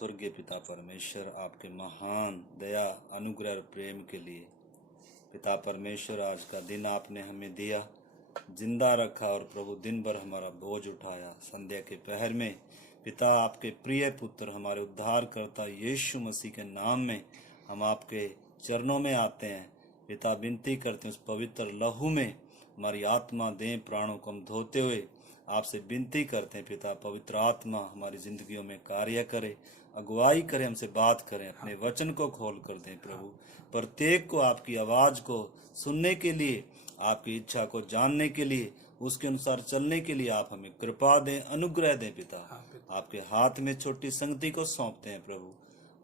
स्वर्गीय पिता परमेश्वर, आपके महान दया, अनुग्रह और प्रेम के लिए पिता परमेश्वर, आज का दिन आपने हमें दिया, जिंदा रखा और प्रभु दिन भर हमारा बोझ उठाया। संध्या के पहर में पिता, आपके प्रिय पुत्र हमारे उद्धारकर्ता यीशु मसीह के नाम में हम आपके चरणों में आते हैं। पिता, विनती करते हैं उस पवित्र लहू में हमारी आत्मा, देह, प्राणों को हम धोते हुए आपसे विनती करते हैं। पिता, पवित्र आत्मा हमारी जिंदगियों में कार्य करे, अगुवाई करे, हमसे बात करें, अपने वचन को खोल कर दें। प्रभु, प्रत्येक को आपकी आवाज को सुनने के लिए, आपकी इच्छा को जानने के लिए, उसके अनुसार चलने के लिए आप हमें कृपा दें, अनुग्रह दें। पिता, आपके हाथ में छोटी संगति को सौंपते हैं। प्रभु,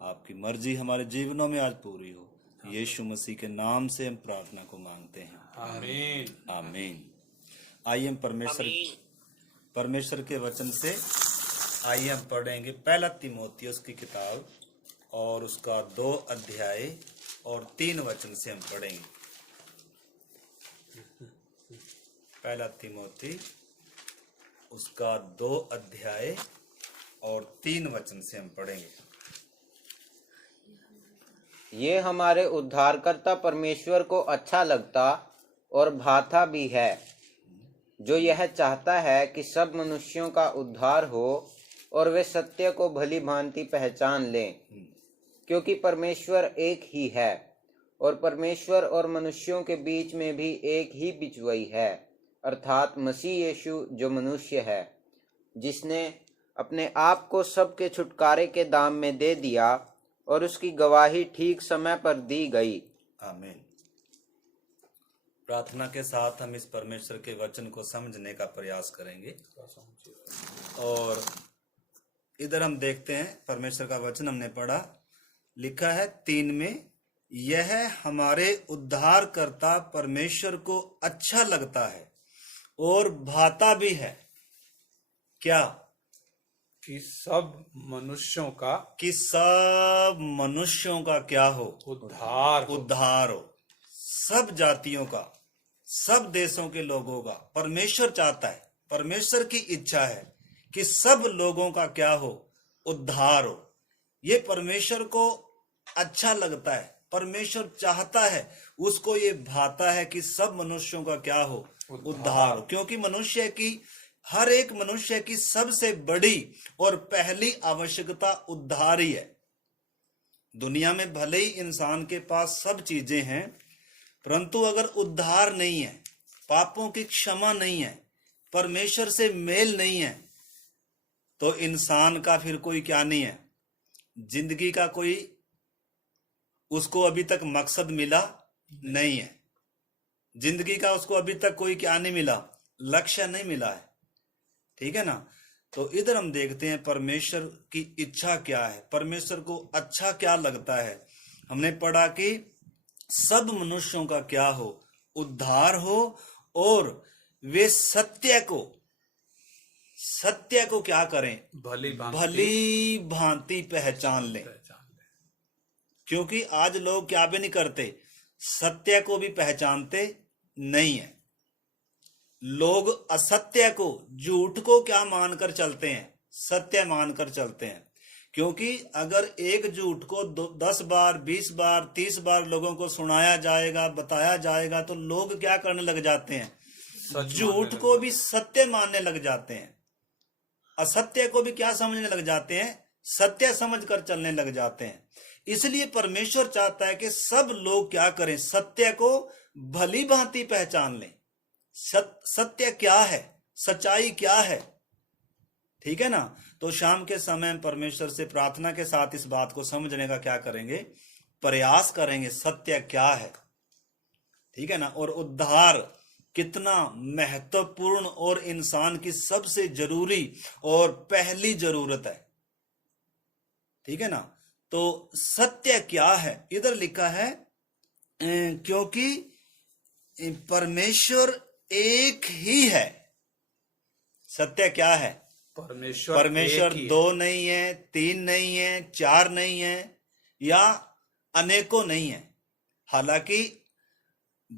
आपकी मर्जी हमारे जीवनों में आज पूरी हो। यीशु मसीह के नाम से हम प्रार्थना को मांगते हैं, आमीन आमीन। आइए हम परमेश्वर के वचन से आइए हम पढ़ेंगे पहला तीमुथियुस की किताब और उसका 2 अध्याय और 3 वचन से हम पढ़ेंगे। पहला तीमुथी उसका 2 अध्याय और 3 वचन से हम पढ़ेंगे। ये हमारे उद्धारकर्ता परमेश्वर को अच्छा लगता और भाता भी है, जो यह चाहता है कि सब मनुष्यों का उद्धार हो और वे सत्य को भली भांति पहचान लें। क्योंकि परमेश्वर एक ही है और परमेश्वर और मनुष्यों के बीच में भी एक ही बिचवई है, अर्थात मसीह यीशु, जो मनुष्य है, जिसने अपने आप को सबके छुटकारे के दाम में दे दिया और उसकी गवाही ठीक समय पर दी गई। आमीन। प्रार्थना के साथ हम इस परमेश्वर के वचन को समझने का प्रयास करेंगे। और इधर हम देखते हैं, परमेश्वर का वचन हमने पढ़ा, लिखा है 3 में, यह हमारे उद्धारकर्ता परमेश्वर को अच्छा लगता है और भाता भी है। क्या? कि सब मनुष्यों का क्या हो? उद्धार हो। सब जातियों का, सब देशों के लोगों का परमेश्वर चाहता है, परमेश्वर की इच्छा है कि सब लोगों का क्या हो? उद्धार हो। ये परमेश्वर को अच्छा लगता है, परमेश्वर चाहता है, उसको ये भाता है कि सब मनुष्यों का क्या हो? उद्धार हो। क्योंकि हर एक मनुष्य की सबसे बड़ी और पहली आवश्यकता उद्धार ही है। दुनिया में भले ही इंसान के पास सब चीजें हैं, परंतु अगर उद्धार नहीं है, पापों की क्षमा नहीं है, परमेश्वर से मेल नहीं है, तो इंसान का फिर कोई क्या नहीं है, जिंदगी का कोई उसको अभी तक मकसद मिला नहीं है, जिंदगी का उसको अभी तक कोई क्या नहीं मिला, लक्ष्य नहीं मिला है। ठीक है ना? तो इधर हम देखते हैं परमेश्वर की इच्छा क्या है, परमेश्वर को अच्छा क्या लगता है। हमने पढ़ा कि सब मनुष्यों का क्या हो? उद्धार हो और वे सत्य को क्या करें? भली भांति पहचान लें। क्योंकि आज लोग क्या भी नहीं करते, सत्य को भी पहचानते नहीं है। लोग असत्य को, झूठ को क्या मानकर चलते हैं? सत्य मानकर चलते हैं। क्योंकि अगर एक झूठ को 10 बार, 20 बार, 30 बार लोगों को सुनाया जाएगा, बताया जाएगा, तो लोग क्या करने लग जाते हैं? झूठ को भी सत्य मानने लग जाते हैं, असत्य को भी क्या समझने लग जाते हैं? सत्य समझकर चलने लग जाते हैं। इसलिए परमेश्वर चाहता है कि सब लोग क्या करें? सत्य को भली भांति पहचान लें। सत्य क्या है, सच्चाई क्या है। ठीक है ना? तो शाम के समय परमेश्वर से प्रार्थना के साथ इस बात को समझने का क्या करेंगे? प्रयास करेंगे, सत्य क्या है। ठीक है ना? और उद्धार कितना महत्वपूर्ण और इंसान की सबसे जरूरी और पहली जरूरत है। ठीक है ना? तो सत्य क्या है? इधर लिखा है, क्योंकि परमेश्वर एक ही है। सत्य क्या है? परमेश्वर 2 नहीं है, 3 नहीं है, 4 नहीं है, या अनेकों नहीं है। हालांकि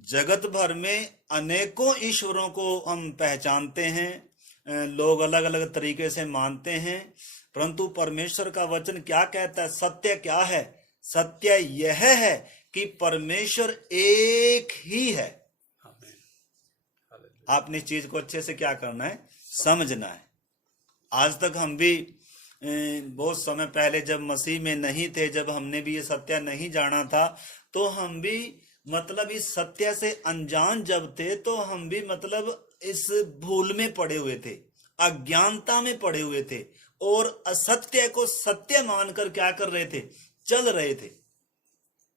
जगत भर में अनेकों ईश्वरों को हम पहचानते हैं, लोग अलग अलग तरीके से मानते हैं, परंतु परमेश्वर का वचन क्या कहता है? सत्य क्या है? सत्य यह है कि परमेश्वर एक ही है। आमीन। हालेलुया। आपने इस चीज को अच्छे से क्या करना है? समझना है। आज तक हम भी बहुत समय पहले जब मसीह में नहीं थे, जब हमने भी ये सत्य नहीं जाना था, तो हम भी मतलब इस सत्य से अनजान जब थे, तो हम भी मतलब इस भूल में पड़े हुए थे, अज्ञानता में पड़े हुए थे और असत्य को सत्य मानकर क्या कर रहे थे? चल रहे थे।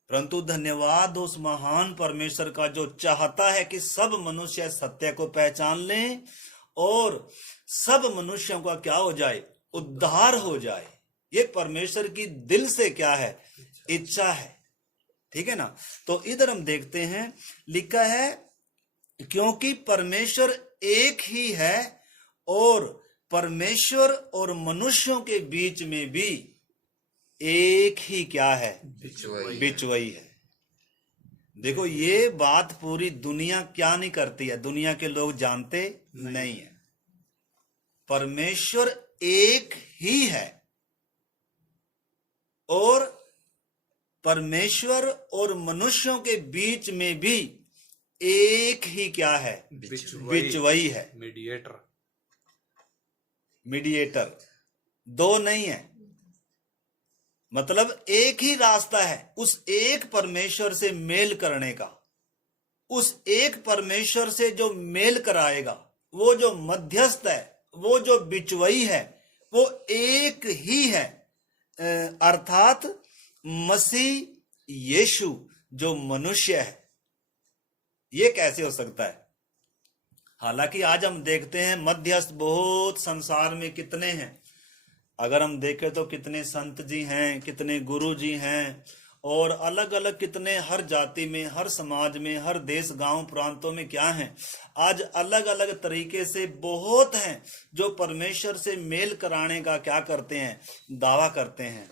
परंतु धन्यवाद उस महान परमेश्वर का जो चाहता है कि सब मनुष्य सत्य को पहचान लें और सब मनुष्यों का क्या हो जाए? उद्धार हो जाए। ये परमेश्वर की दिल से क्या है? इच्छा है। ठीक है ना? तो इधर हम देखते हैं, लिखा है क्योंकि परमेश्वर एक ही है और परमेश्वर और मनुष्यों के बीच में भी एक ही क्या है? बिचवई है। देखो, ये बात पूरी दुनिया क्या नहीं करती है, दुनिया के लोग जानते नहीं है। परमेश्वर एक ही है और परमेश्वर और मनुष्यों के बीच में भी एक ही क्या है? बिचवई है, मीडिएटर। मीडिएटर। दो नहीं है, मतलब एक ही रास्ता है उस एक परमेश्वर से मेल करने का। उस एक परमेश्वर से जो मेल कराएगा, वो जो मध्यस्थ है, वो जो बिचवई है, वो एक ही है, अर्थात मसीह यीशु जो मनुष्य है। ये कैसे हो सकता है? हालांकि आज हम देखते हैं मध्यस्थ बहुत संसार में कितने हैं। अगर हम देखें तो कितने संत जी हैं, कितने गुरु जी हैं, और अलग अलग कितने, हर जाति में, हर समाज में, हर देश गांव प्रांतों में क्या हैं, आज अलग अलग तरीके से बहुत हैं जो परमेश्वर से मेल कराने का क्या करते हैं? दावा करते हैं।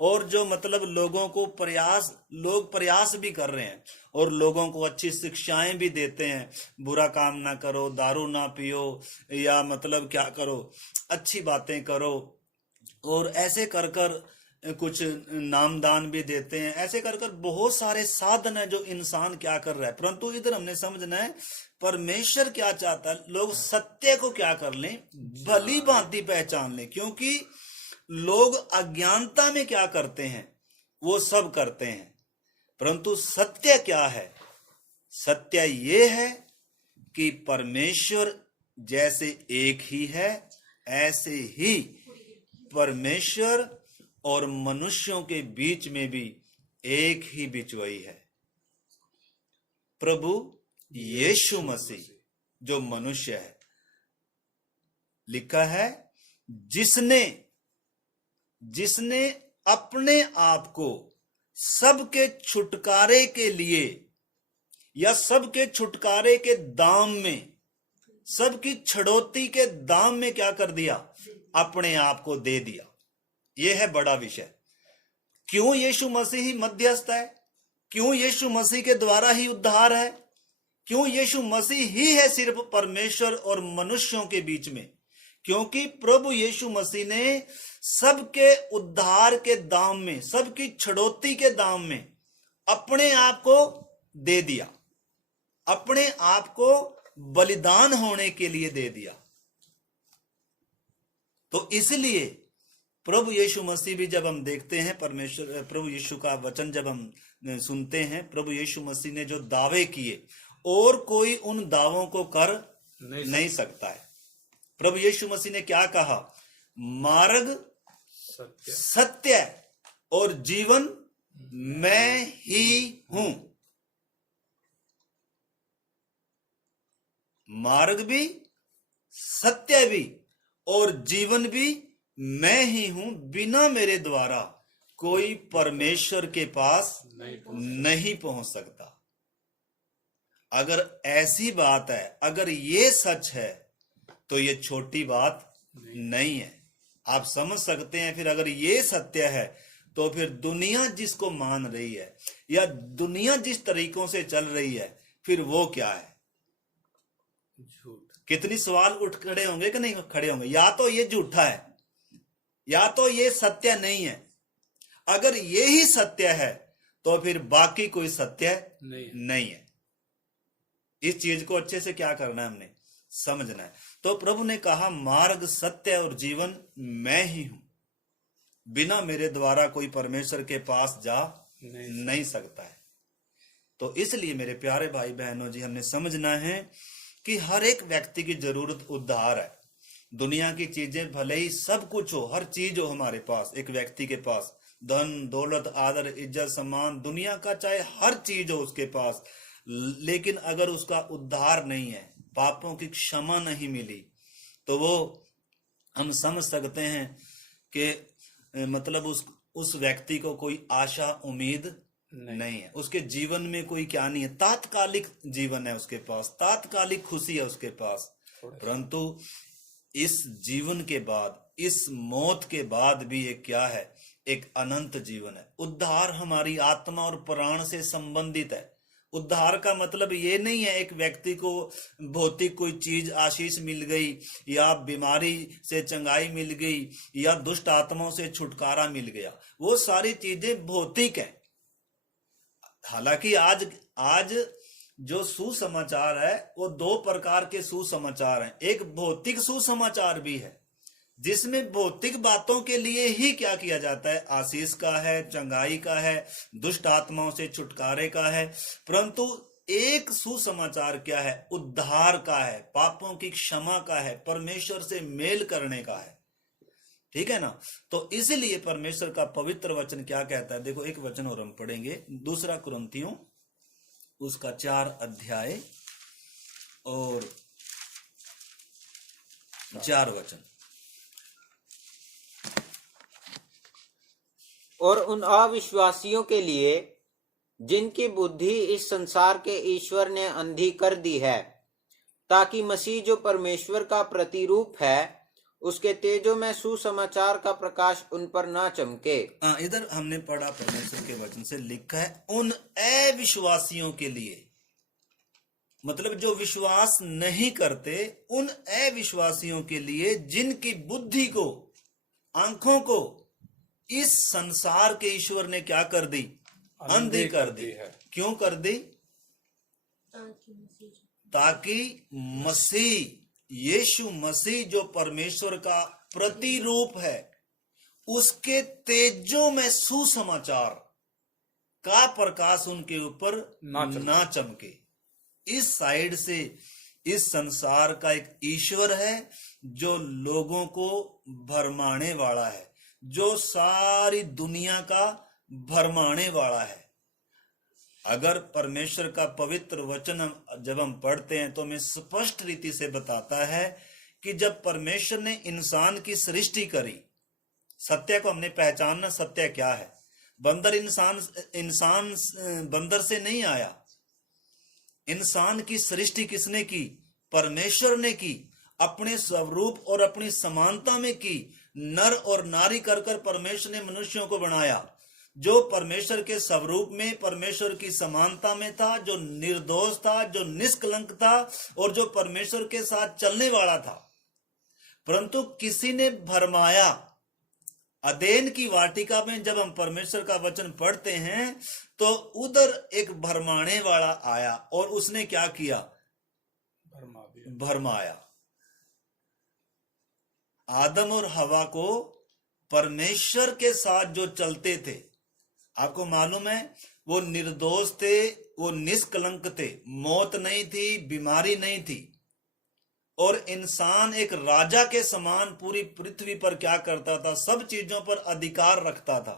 और जो मतलब लोगों को प्रयास भी कर रहे हैं और लोगों को अच्छी शिक्षाएं भी देते हैं, बुरा काम ना करो, दारू ना पियो, या मतलब क्या करो, अच्छी बातें करो, और ऐसे कर कर कुछ नामदान भी देते हैं। ऐसे कर कर बहुत सारे साधन है जो इंसान क्या कर रहा है। परंतु इधर हमने समझना है परमेश्वर क्या चाहता है, लोग सत्य को क्या कर लें? भली भांति पहचान लें। क्योंकि लोग अज्ञानता में क्या करते हैं? वो सब करते हैं। परंतु सत्य क्या है? सत्य ये है कि परमेश्वर जैसे एक ही है, ऐसे ही परमेश्वर और मनुष्यों के बीच में भी एक ही बिचवई है, प्रभु यीशु मसीह जो मनुष्य है। लिखा है जिसने अपने आप को सबके छुटकारे के लिए या सबके छुटकारे के दाम में, सबकी छड़ौती के दाम में क्या कर दिया? अपने आप को दे दिया। यह है बड़ा विषय। क्यों यीशु मसीह ही मध्यस्थ है? क्यों यीशु मसीह के द्वारा ही उद्धार है? क्यों यीशु मसीह ही है सिर्फ परमेश्वर और मनुष्यों के बीच में? क्योंकि प्रभु यीशु मसीह ने सबके उद्धार के दाम में, सबकी छड़ौती के दाम में अपने आप को दे दिया, अपने आप को बलिदान होने के लिए दे दिया। तो इसलिए प्रभु यीशु मसीह भी जब हम देखते हैं, परमेश्वर प्रभु यीशु का वचन जब हम सुनते हैं, प्रभु यीशु मसीह ने जो दावे किए और कोई उन दावों को कर नहीं सकता है। प्रभु यीशु मसीह ने क्या कहा? मार्ग, सत्य और जीवन मैं ही हूं। मार्ग भी, सत्य भी और जीवन भी मैं ही हूं। बिना मेरे द्वारा कोई परमेश्वर के पास नहीं पहुंच सकता। अगर ऐसी बात है, अगर ये सच है, तो ये छोटी बात नहीं है। आप समझ सकते हैं। फिर अगर ये सत्य है तो फिर दुनिया जिसको मान रही है या दुनिया जिस तरीकों से चल रही है, फिर वो क्या है? कितनी सवाल उठ खड़े होंगे कि नहीं खड़े होंगे? या तो ये झूठा है, या तो ये सत्य नहीं है। अगर ये ही सत्य है तो फिर बाकी कोई सत्य नहीं है। इस चीज को अच्छे से क्या करना है, हमने समझना है। तो प्रभु ने कहा मार्ग सत्य और जीवन मैं ही हूं, बिना मेरे द्वारा कोई परमेश्वर के पास जा नहीं सकता है। तो इसलिए मेरे प्यारे भाई बहनों जी, हमने समझना है कि हर एक व्यक्ति की जरूरत उद्धार है। दुनिया की चीजें भले ही सब कुछ हो, हर चीज हो हमारे पास, एक व्यक्ति के पास धन दौलत आदर इज्जत सम्मान दुनिया का चाहे हर चीज हो उसके पास, लेकिन अगर उसका उद्धार नहीं है, पापों की क्षमा नहीं मिली, तो वो हम समझ सकते हैं कि मतलब उस व्यक्ति को कोई आशा उम्मीद नहीं है। उसके जीवन में कोई क्या नहीं है, तात्कालिक जीवन है उसके पास, तात्कालिक खुशी है उसके पास, परंतु इस जीवन के बाद, इस मौत के बाद भी एक क्या है, एक अनंत जीवन है। उद्धार हमारी आत्मा और प्राण से संबंधित है। उद्धार का मतलब ये नहीं है एक व्यक्ति को भौतिक कोई चीज आशीष मिल गई, या बीमारी से चंगाई मिल गई, या दुष्ट आत्माओं से छुटकारा मिल गया। वो सारी चीजें भौतिक है। हालांकि आज जो सुसमाचार है वो दो प्रकार के सुसमाचार हैं। एक भौतिक सुसमाचार भी है जिसमें भौतिक बातों के लिए ही क्या किया जाता है, आशीष का है, चंगाई का है, दुष्ट आत्माओं से छुटकारे का है। परंतु एक सुसमाचार क्या है, उद्धार का है, पापों की क्षमा का है, परमेश्वर से मेल करने का है। ठीक है ना। तो इसलिए परमेश्वर का पवित्र वचन क्या कहता है, देखो एक वचन और हम पढ़ेंगे, 2 कुरिन्थियों उसका 4 अध्याय और 4 वचन। और उन अविश्वासियों के लिए जिनकी बुद्धि इस संसार के ईश्वर ने अंधी कर दी है, ताकि मसीह जो परमेश्वर का प्रतिरूप है उसके तेजों में सुसमाचार का प्रकाश उन पर ना चमके। इधर हमने पढ़ा परमेश्वर के वचन से लिखा है उन अविश्वासियों के लिए, मतलब जो विश्वास नहीं करते, उन अविश्वासियों के लिए जिनकी बुद्धि को, आंखों को इस संसार के ईश्वर ने क्या कर दी, अंधी कर दी है। क्यों कर दी, ताकि मसीह यीशु मसीह जो परमेश्वर का प्रतिरूप है उसके तेजों में सुसमाचार का प्रकाश उनके ऊपर ना चमके। इस साइड से इस संसार का एक ईश्वर है जो लोगों को भरमाने वाला है, जो सारी दुनिया का भरमाने वाला है। अगर परमेश्वर का पवित्र वचन जब हम पढ़ते हैं तो हमें स्पष्ट रीति से बताता है कि जब परमेश्वर ने इंसान की सृष्टि करी, सत्य को हमने पहचानना, सत्य क्या है। इंसान बंदर से नहीं आया। इंसान की सृष्टि किसने की, परमेश्वर ने की, अपने स्वरूप और अपनी समानता में की। नर और नारी कर परमेश्वर ने मनुष्यों को बनाया, जो परमेश्वर के स्वरूप में, परमेश्वर की समानता में था, जो निर्दोष था, जो निष्कलंक था और जो परमेश्वर के साथ चलने वाला था। परंतु किसी ने भरमाया। अदेन की वाटिका में जब हम परमेश्वर का वचन पढ़ते हैं तो उधर एक भरमाने वाला आया और उसने क्या किया, भरमाया। आदम और हवा को परमेश्वर के साथ जो चलते थे, आपको मालूम है वो निर्दोष थे, वो निष्कलंक थे, मौत नहीं थी, बीमारी नहीं थी, और इंसान एक राजा के समान पूरी पृथ्वी पर क्या करता था, सब चीजों पर अधिकार रखता था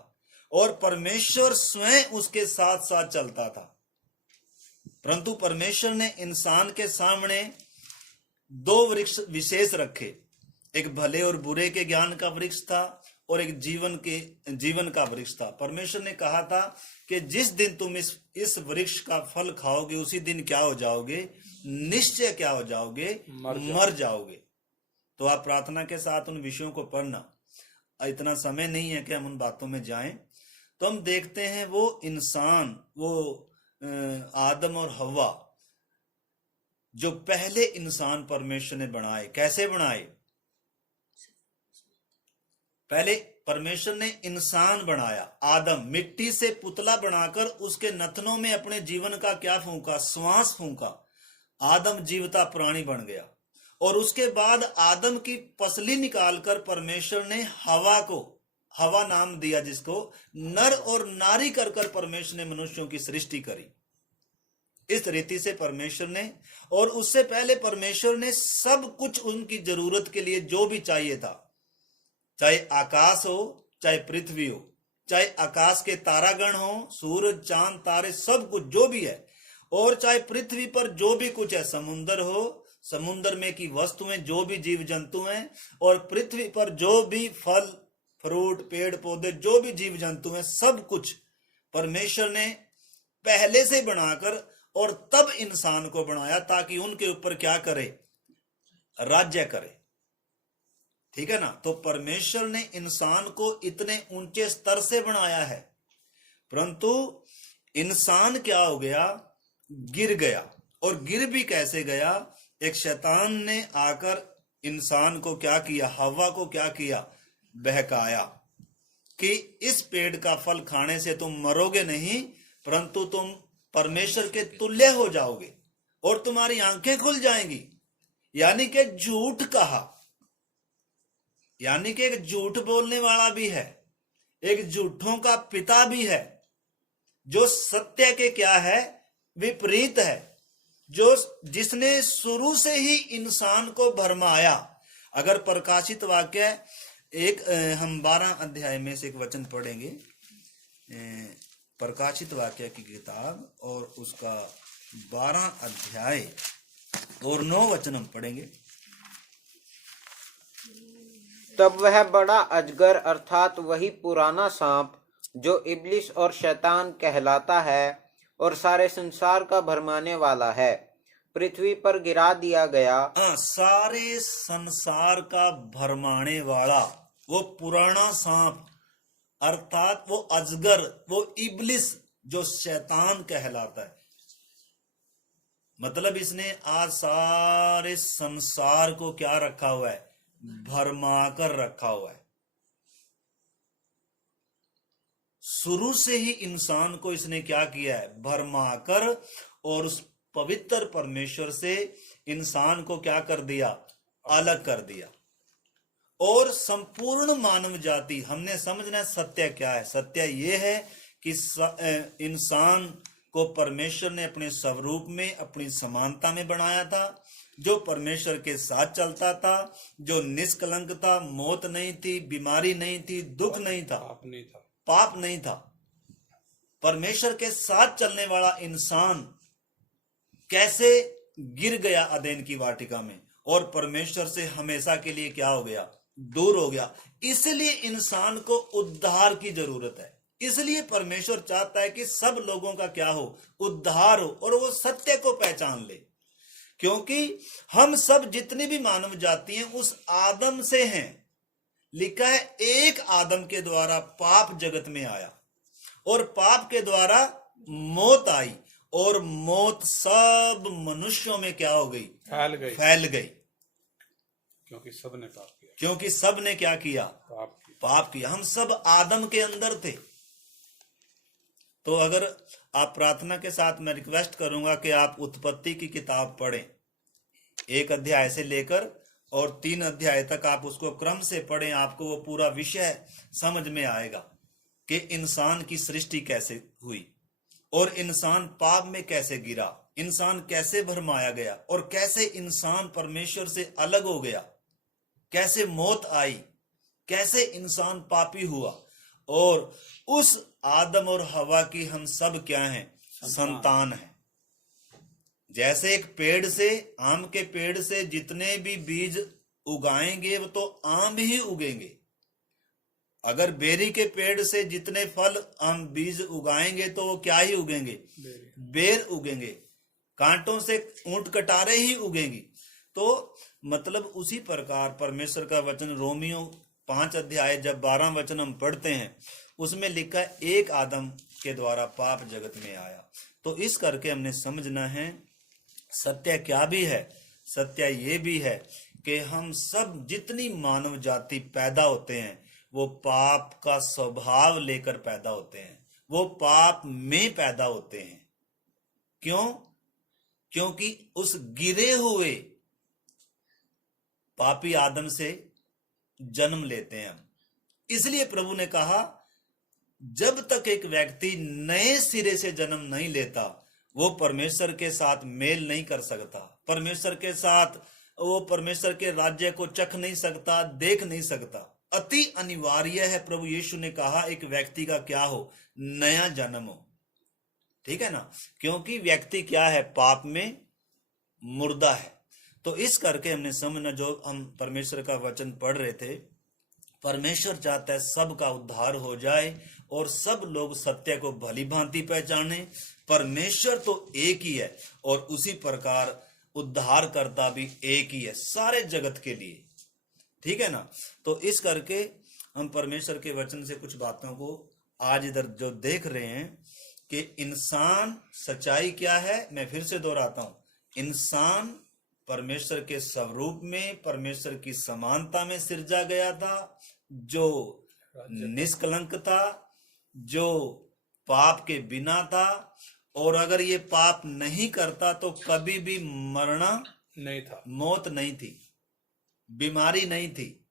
और परमेश्वर स्वयं उसके साथ साथ चलता था। परंतु परमेश्वर ने इंसान के सामने 2 वृक्ष विशेष रखे, एक भले और बुरे के ज्ञान का वृक्ष था और एक जीवन का वृक्ष था। परमेश्वर ने कहा था कि जिस दिन तुम इस वृक्ष का फल खाओगे उसी दिन क्या हो जाओगे, निश्चय क्या हो जाओगे, मर जाओगे। तो आप प्रार्थना के साथ उन विषयों को पढ़ना। इतना समय नहीं है कि हम उन बातों में जाएं। तो हम देखते हैं वो इंसान, वो आदम और हव्वा, जो पहले इंसान परमेश्वर ने बनाए, कैसे बनाए, पहले परमेश्वर ने इंसान बनाया, आदम, मिट्टी से पुतला बनाकर उसके नथनों में अपने जीवन का क्या फूंका, श्वास फूंका, आदम जीवता प्राणी बन गया। और उसके बाद आदम की पसली निकालकर परमेश्वर ने हवा को, हवा नाम दिया, जिसको नर और नारी कर कर परमेश्वर ने मनुष्यों की सृष्टि करी। इस रीति से परमेश्वर ने, और उससे पहले परमेश्वर ने सब कुछ उनकी जरूरत के लिए जो भी चाहिए था, चाहे आकाश हो, चाहे पृथ्वी हो, चाहे आकाश के तारागण हो, सूरज चांद तारे, सब कुछ जो भी है, और चाहे पृथ्वी पर जो भी कुछ है, समुद्र हो, समुद्र में की वस्तुएं, जो भी जीव जंतु हैं, और पृथ्वी पर जो भी फल फ्रूट पेड़ पौधे, जो भी जीव जंतु हैं, सब कुछ परमेश्वर ने पहले से बनाकर और तब इंसान को बनाया ताकि उनके ऊपर क्या करे, राज्य करे। ठीक है ना। तो परमेश्वर ने इंसान को इतने ऊंचे स्तर से बनाया है, परंतु इंसान क्या हो गया, गिर गया। और गिर भी कैसे गया, एक शैतान ने आकर इंसान को क्या किया, हवा को क्या किया, बहकाया कि इस पेड़ का फल खाने से तुम मरोगे नहीं, परंतु तुम परमेश्वर के तुल्य हो जाओगे और तुम्हारी आंखें खुल जाएंगी। यानी कि झूठ कहा, यानी कि एक झूठ बोलने वाला भी है, एक झूठों का पिता भी है, जो सत्य के क्या है, विपरीत है, जो जिसने शुरू से ही इंसान को भरमाया। अगर प्रकाशित वाक्य एक, हम 12 अध्याय में से एक वचन पढ़ेंगे, प्रकाशित वाक्य की किताब और उसका 12 अध्याय और 9 वचन हम पढ़ेंगे। तब वह बड़ा अजगर अर्थात वही पुराना सांप जो इब्लिस और शैतान कहलाता है और सारे संसार का भरमाने वाला है, पृथ्वी पर गिरा दिया गया। सारे संसार का भरमाने वाला वो पुराना सांप अर्थात वो अजगर, वो इब्लिस जो शैतान कहलाता है। मतलब इसने आज सारे संसार को क्या रखा हुआ है, भरमा कर रखा हुआ है। शुरू से ही इंसान को इसने क्या किया है, भरमा कर, और उस पवित्र परमेश्वर से इंसान को क्या कर दिया, अलग कर दिया। और संपूर्ण मानव जाति, हमने समझना है सत्य क्या है। सत्य ये है कि इंसान को परमेश्वर ने अपने स्वरूप में, अपनी समानता में बनाया था, जो परमेश्वर के साथ चलता था, जो निष्कलंक था, मौत नहीं थी, बीमारी नहीं थी, दुख नहीं था, पाप नहीं था। परमेश्वर के साथ चलने वाला इंसान कैसे गिर गया अदेन की वाटिका में, और परमेश्वर से हमेशा के लिए क्या हो गया, दूर हो गया। इसलिए इंसान को उद्धार की जरूरत है। इसलिए परमेश्वर चाहता है कि सब लोगों का क्या हो, उद्धार हो, और वो सत्य को पहचान ले। क्योंकि हम सब जितनी भी मानव जाति हैं उस आदम से हैं। लिखा है एक आदम के द्वारा पाप जगत में आया और पाप के द्वारा मौत आई, और मौत सब मनुष्यों में क्या हो गई, फैल गई। क्योंकि सबने पाप किया, क्योंकि सबने क्या किया, पाप किया। हम सब आदम के अंदर थे। तो अगर आप प्रार्थना के साथ मैं रिक्वेस्ट करूंगा कि आप उत्पत्ति की किताब पढ़ें, 1 अध्याय से लेकर और 3 अध्याय तक आप उसको क्रम से पढ़ें। आपको वो पूरा विषय समझ में आएगा कि इंसान की सृष्टि कैसे हुई और इंसान पाप में कैसे गिरा, इंसान कैसे भरमाया गया, और कैसे इंसान परमेश्वर से अलग हो गया, कैसे मौत आई, कैसे इंसान पापी हुआ। और उस आदम और हवा की हम सब क्या हैं, संतान हैं। जैसे एक पेड़ से, आम के पेड़ से जितने भी बीज उगाएंगे वो तो आम ही उगेंगे। अगर बेरी के पेड़ से जितने फल हम बीज उगाएंगे तो वो क्या ही उगेंगे, बेर उगेंगे। कांटों से ऊंट कटारे ही उगेंगी। तो मतलब उसी प्रकार परमेश्वर का वचन रोमियो 5 अध्याय जब 12 वचन हम पढ़ते हैं उसमें लिखा है एक आदम के द्वारा पाप जगत में आया। तो इस करके हमने समझना है सत्य क्या भी है। सत्य ये भी है कि हम सब जितनी मानव जाति पैदा होते हैं वो पाप का स्वभाव लेकर पैदा होते हैं, वो पाप में पैदा होते हैं। क्यों? क्योंकि उस गिरे हुए पापी आदम से जन्म लेते हैं हम। इसलिए प्रभु ने कहा, जब तक एक व्यक्ति नए सिरे से जन्म नहीं लेता, वो परमेश्वर के साथ मेल नहीं कर सकता, परमेश्वर के साथ वो परमेश्वर के राज्य को चख नहीं सकता, देख नहीं सकता। अति अनिवार्य है, प्रभु यीशु ने कहा, एक व्यक्ति का क्या हो? नया जन्म हो। ठीक है ना? क्योंकि व्यक्ति क्या है? पाप में मुर्दा है। तो इस करके हमने समझना, जो हम परमेश्वर का वचन पढ़ रहे थे, परमेश्वर चाहता है सबका उद्धार हो जाए और सब लोग सत्य को भली भांति पहचाने। परमेश्वर तो एक ही है और उसी प्रकार उद्धार करता भी एक ही है सारे जगत के लिए। ठीक है ना? तो इस करके हम परमेश्वर के वचन से कुछ बातों को आज इधर जो देख रहे हैं कि इंसान, सच्चाई क्या है, मैं फिर से दोहराता हूं, इंसान परमेश्वर के स्वरूप में, परमेश्वर की समानता में सिरजा गया था, जो निष्कलंक था, जो पाप के बिना था, और अगर ये पाप नहीं करता तो कभी भी मरना नहीं था, मौत नहीं थी, बीमारी नहीं थी,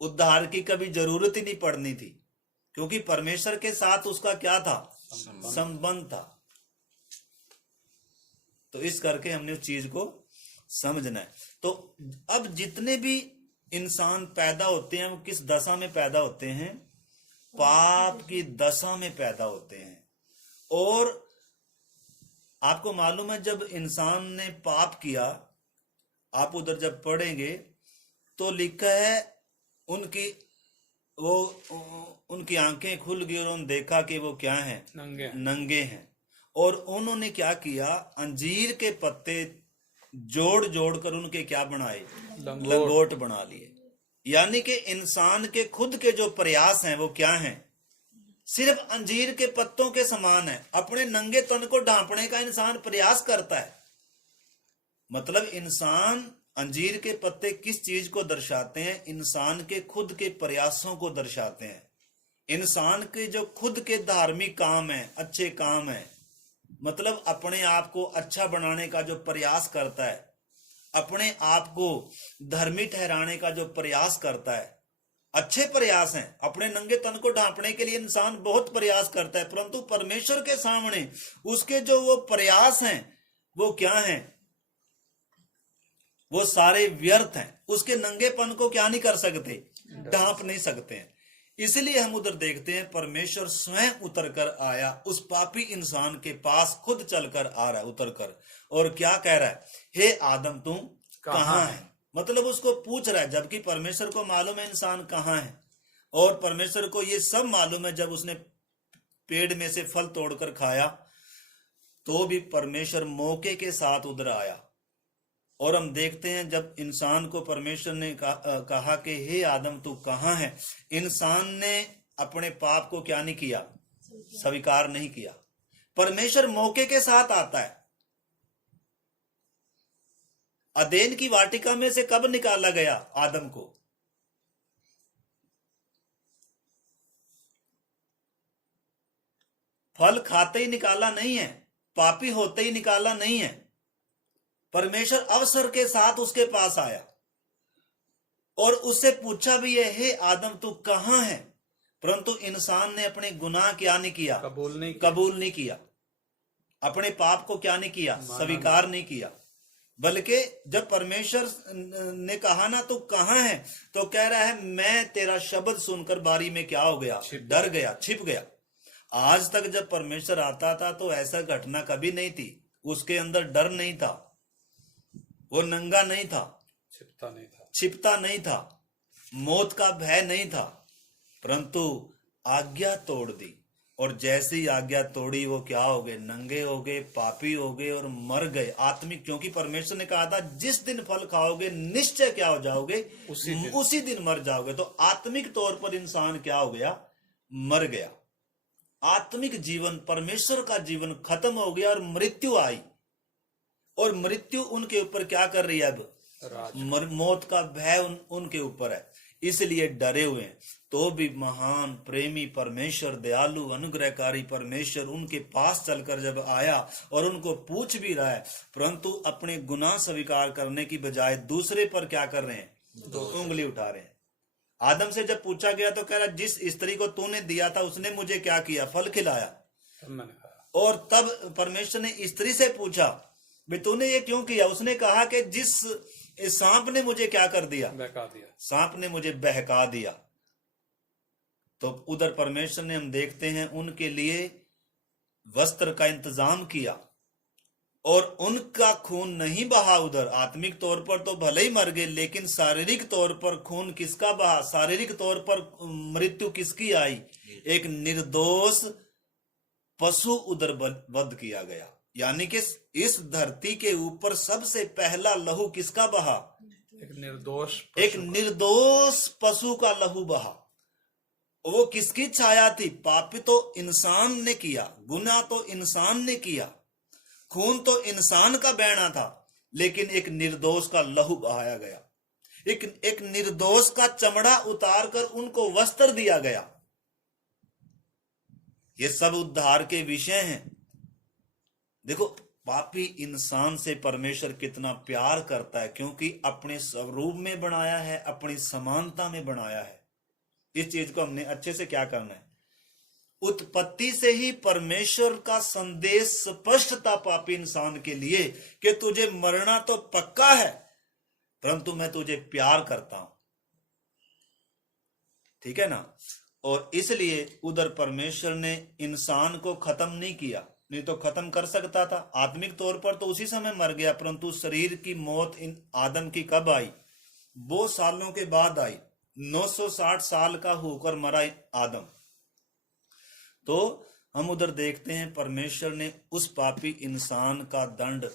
उद्धार की कभी जरूरत ही नहीं पड़नी थी, क्योंकि परमेश्वर के साथ उसका क्या था? संबंध था। तो इस करके हमने उस चीज को समझना है। तो अब जितने भी इंसान पैदा होते हैं, वो किस दशा में पैदा होते हैं? पाप की दशा में पैदा होते हैं। और आपको मालूम है, जब इंसान ने पाप किया, आप उधर जब पढ़ेंगे तो लिखा है उनकी आंखें खुल गई और उन्होंने देखा कि वो क्या हैं? नंगे हैं। और उन्होंने क्या किया? अंजीर के पत्ते जोड़ जोड़ कर उनके क्या बनाए? लंगोट बना लिए। यानी कि इंसान के खुद के जो प्रयास हैं वो क्या हैं? सिर्फ अंजीर के पत्तों के समान है। अपने नंगे तन को ढांपने का इंसान प्रयास करता है। मतलब इंसान, अंजीर के पत्ते किस चीज को दर्शाते हैं? इंसान के खुद के प्रयासों को दर्शाते हैं। इंसान के जो खुद के धार्मिक काम है, अच्छे काम है, मतलब अपने आप को अच्छा बनाने का जो प्रयास करता है, अपने आप को धर्मी ठहराने का जो प्रयास करता है, अच्छे प्रयास हैं। अपने नंगे तन को ढांपने के लिए इंसान बहुत प्रयास करता है, परंतु परमेश्वर के सामने उसके जो वो प्रयास हैं वो क्या हैं? वो सारे व्यर्थ हैं। उसके नंगेपन को क्या नहीं कर सकते? ढांप नहीं सकते हैं। इसलिए हम उधर देखते हैं, परमेश्वर स्वयं उतर कर आया, उस पापी इंसान के पास खुद चलकर आ रहा है, उतर कर, और क्या कह रहा है? हे आदम, तुम कहां है? मतलब उसको पूछ रहा है, जबकि परमेश्वर को मालूम है इंसान कहां है, और परमेश्वर को ये सब मालूम है। जब उसने पेड़ में से फल तोड़कर खाया तो भी परमेश्वर मौके के साथ उधर आया। और हम देखते हैं, जब इंसान को परमेश्वर ने कहा कि हे आदम तू कहां है, इंसान ने अपने पाप को क्या नहीं किया? स्वीकार नहीं किया। परमेश्वर मौके के साथ आता है। अदेन की वाटिका में से कब निकाला गया आदम को? फल खाते ही निकाला नहीं है, पापी होते ही निकाला नहीं है। परमेश्वर अवसर के साथ उसके पास आया और उससे पूछा भी है, हे आदम तू कहां है? परंतु इंसान ने अपने गुनाह क्या नहीं किया? कबूल नहीं किया। अपने पाप को क्या नहीं किया? स्वीकार नहीं किया। बल्कि जब परमेश्वर ने कहा ना तू कहां है, तो कह रहा है मैं तेरा शब्द सुनकर बारी में क्या हो गया? डर गया, छिप गया। आज तक जब परमेश्वर आता था तो ऐसा घटना कभी नहीं थी। उसके अंदर डर नहीं था, वो नंगा नहीं था, छिपता नहीं था, मौत का भय नहीं था, परंतु आज्ञा तोड़ दी। और जैसे ही आज्ञा तोड़ी वो क्या हो गए? नंगे हो गए, पापी हो गए और मर गए आत्मिक। क्योंकि परमेश्वर ने कहा था जिस दिन फल खाओगे निश्चय क्या हो जाओगे? उसी दिन मर जाओगे। तो आत्मिक तौर पर इंसान क्या हो गया? मर गया। आत्मिक जीवन, परमेश्वर का जीवन खत्म हो गया और मृत्यु आई। और मृत्यु उनके ऊपर क्या कर रही है? अब मौत का भय उनके ऊपर है, इसलिए डरे हुए हैं। तो भी महान प्रेमी परमेश्वर, दयालु अनुग्रहकारी परमेश्वर उनके पास चलकर जब आया और उनको पूछ भी रहा है, परंतु अपने गुनाह स्वीकार करने की बजाय दूसरे पर क्या कर रहे हैं? उंगली उठा रहे हैं। आदम से जब पूछा गया तो कह रहा, जिस स्त्री को तूने दिया था उसने मुझे क्या किया? फल खिलाया। मैंने कहा और तब परमेश्वर ने स्त्री से पूछा, भाई तूने ये क्यों किया? उसने कहा कि जिस सांप ने मुझे क्या कर दिया? बहका दिया। सांप ने मुझे बहका दिया। तो उधर परमेश्वर ने, हम देखते हैं, उनके लिए वस्त्र का इंतजाम किया और उनका खून नहीं बहा उधर। आत्मिक तौर पर तो भले ही मर गए, लेकिन शारीरिक तौर पर खून किसका बहा? शारीरिक तौर पर मृत्यु किसकी आई? एक निर्दोष पशु उधर वध किया गया। यानी कि इस धरती के ऊपर सबसे पहला लहू किसका बहा? एक निर्दोष पशु का लहू बहा। वो किसकी छाया थी? पापी तो इंसान ने किया, गुनाह तो इंसान ने किया, खून तो इंसान का बहना था, लेकिन एक निर्दोष का लहू बहाया गया। एक निर्दोष का चमड़ा उतार कर उनको वस्त्र दिया गया। ये सब उद्धार के विषय हैं। देखो, पापी इंसान से परमेश्वर कितना प्यार करता है, क्योंकि अपने स्वरूप में बनाया है, अपनी समानता में बनाया है। इस चीज को हमने अच्छे से क्या करना है? उत्पत्ति से ही परमेश्वर का संदेश स्पष्ट था पापी इंसान के लिए कि तुझे मरना तो पक्का है, परंतु मैं तुझे प्यार करता हूं। ठीक है ना? और इसलिए उधर परमेश्वर ने इंसान को खत्म नहीं किया, नहीं तो खत्म कर सकता था। आत्मिक तौर पर तो उसी समय मर गया, परंतु शरीर की मौत इन आदम की कब आई? वो सालों के बाद आई। 960 साल का होकर मरा आदम। तो हम उधर देखते हैं परमेश्वर ने उस पापी इंसान का दंड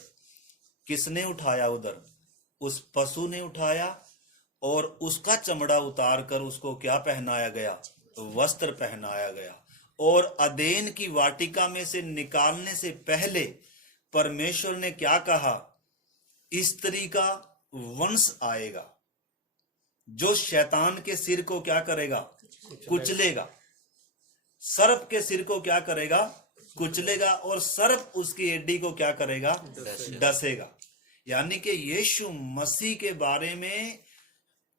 किसने उठाया? उधर उस पशु ने उठाया और उसका चमड़ा उतार कर उसको क्या पहनाया गया? वस्त्र पहनाया गया। और अदेन की वाटिका में से निकालने से पहले परमेश्वर ने क्या कहा? स्त्री का वंश आएगा जो शैतान के सिर को क्या करेगा? कुचलेगा। सर्प के सिर को क्या करेगा? कुचलेगा। और सर्प उसकी एडी को क्या करेगा? डसेगा। यानी कि यीशु मसीह के बारे में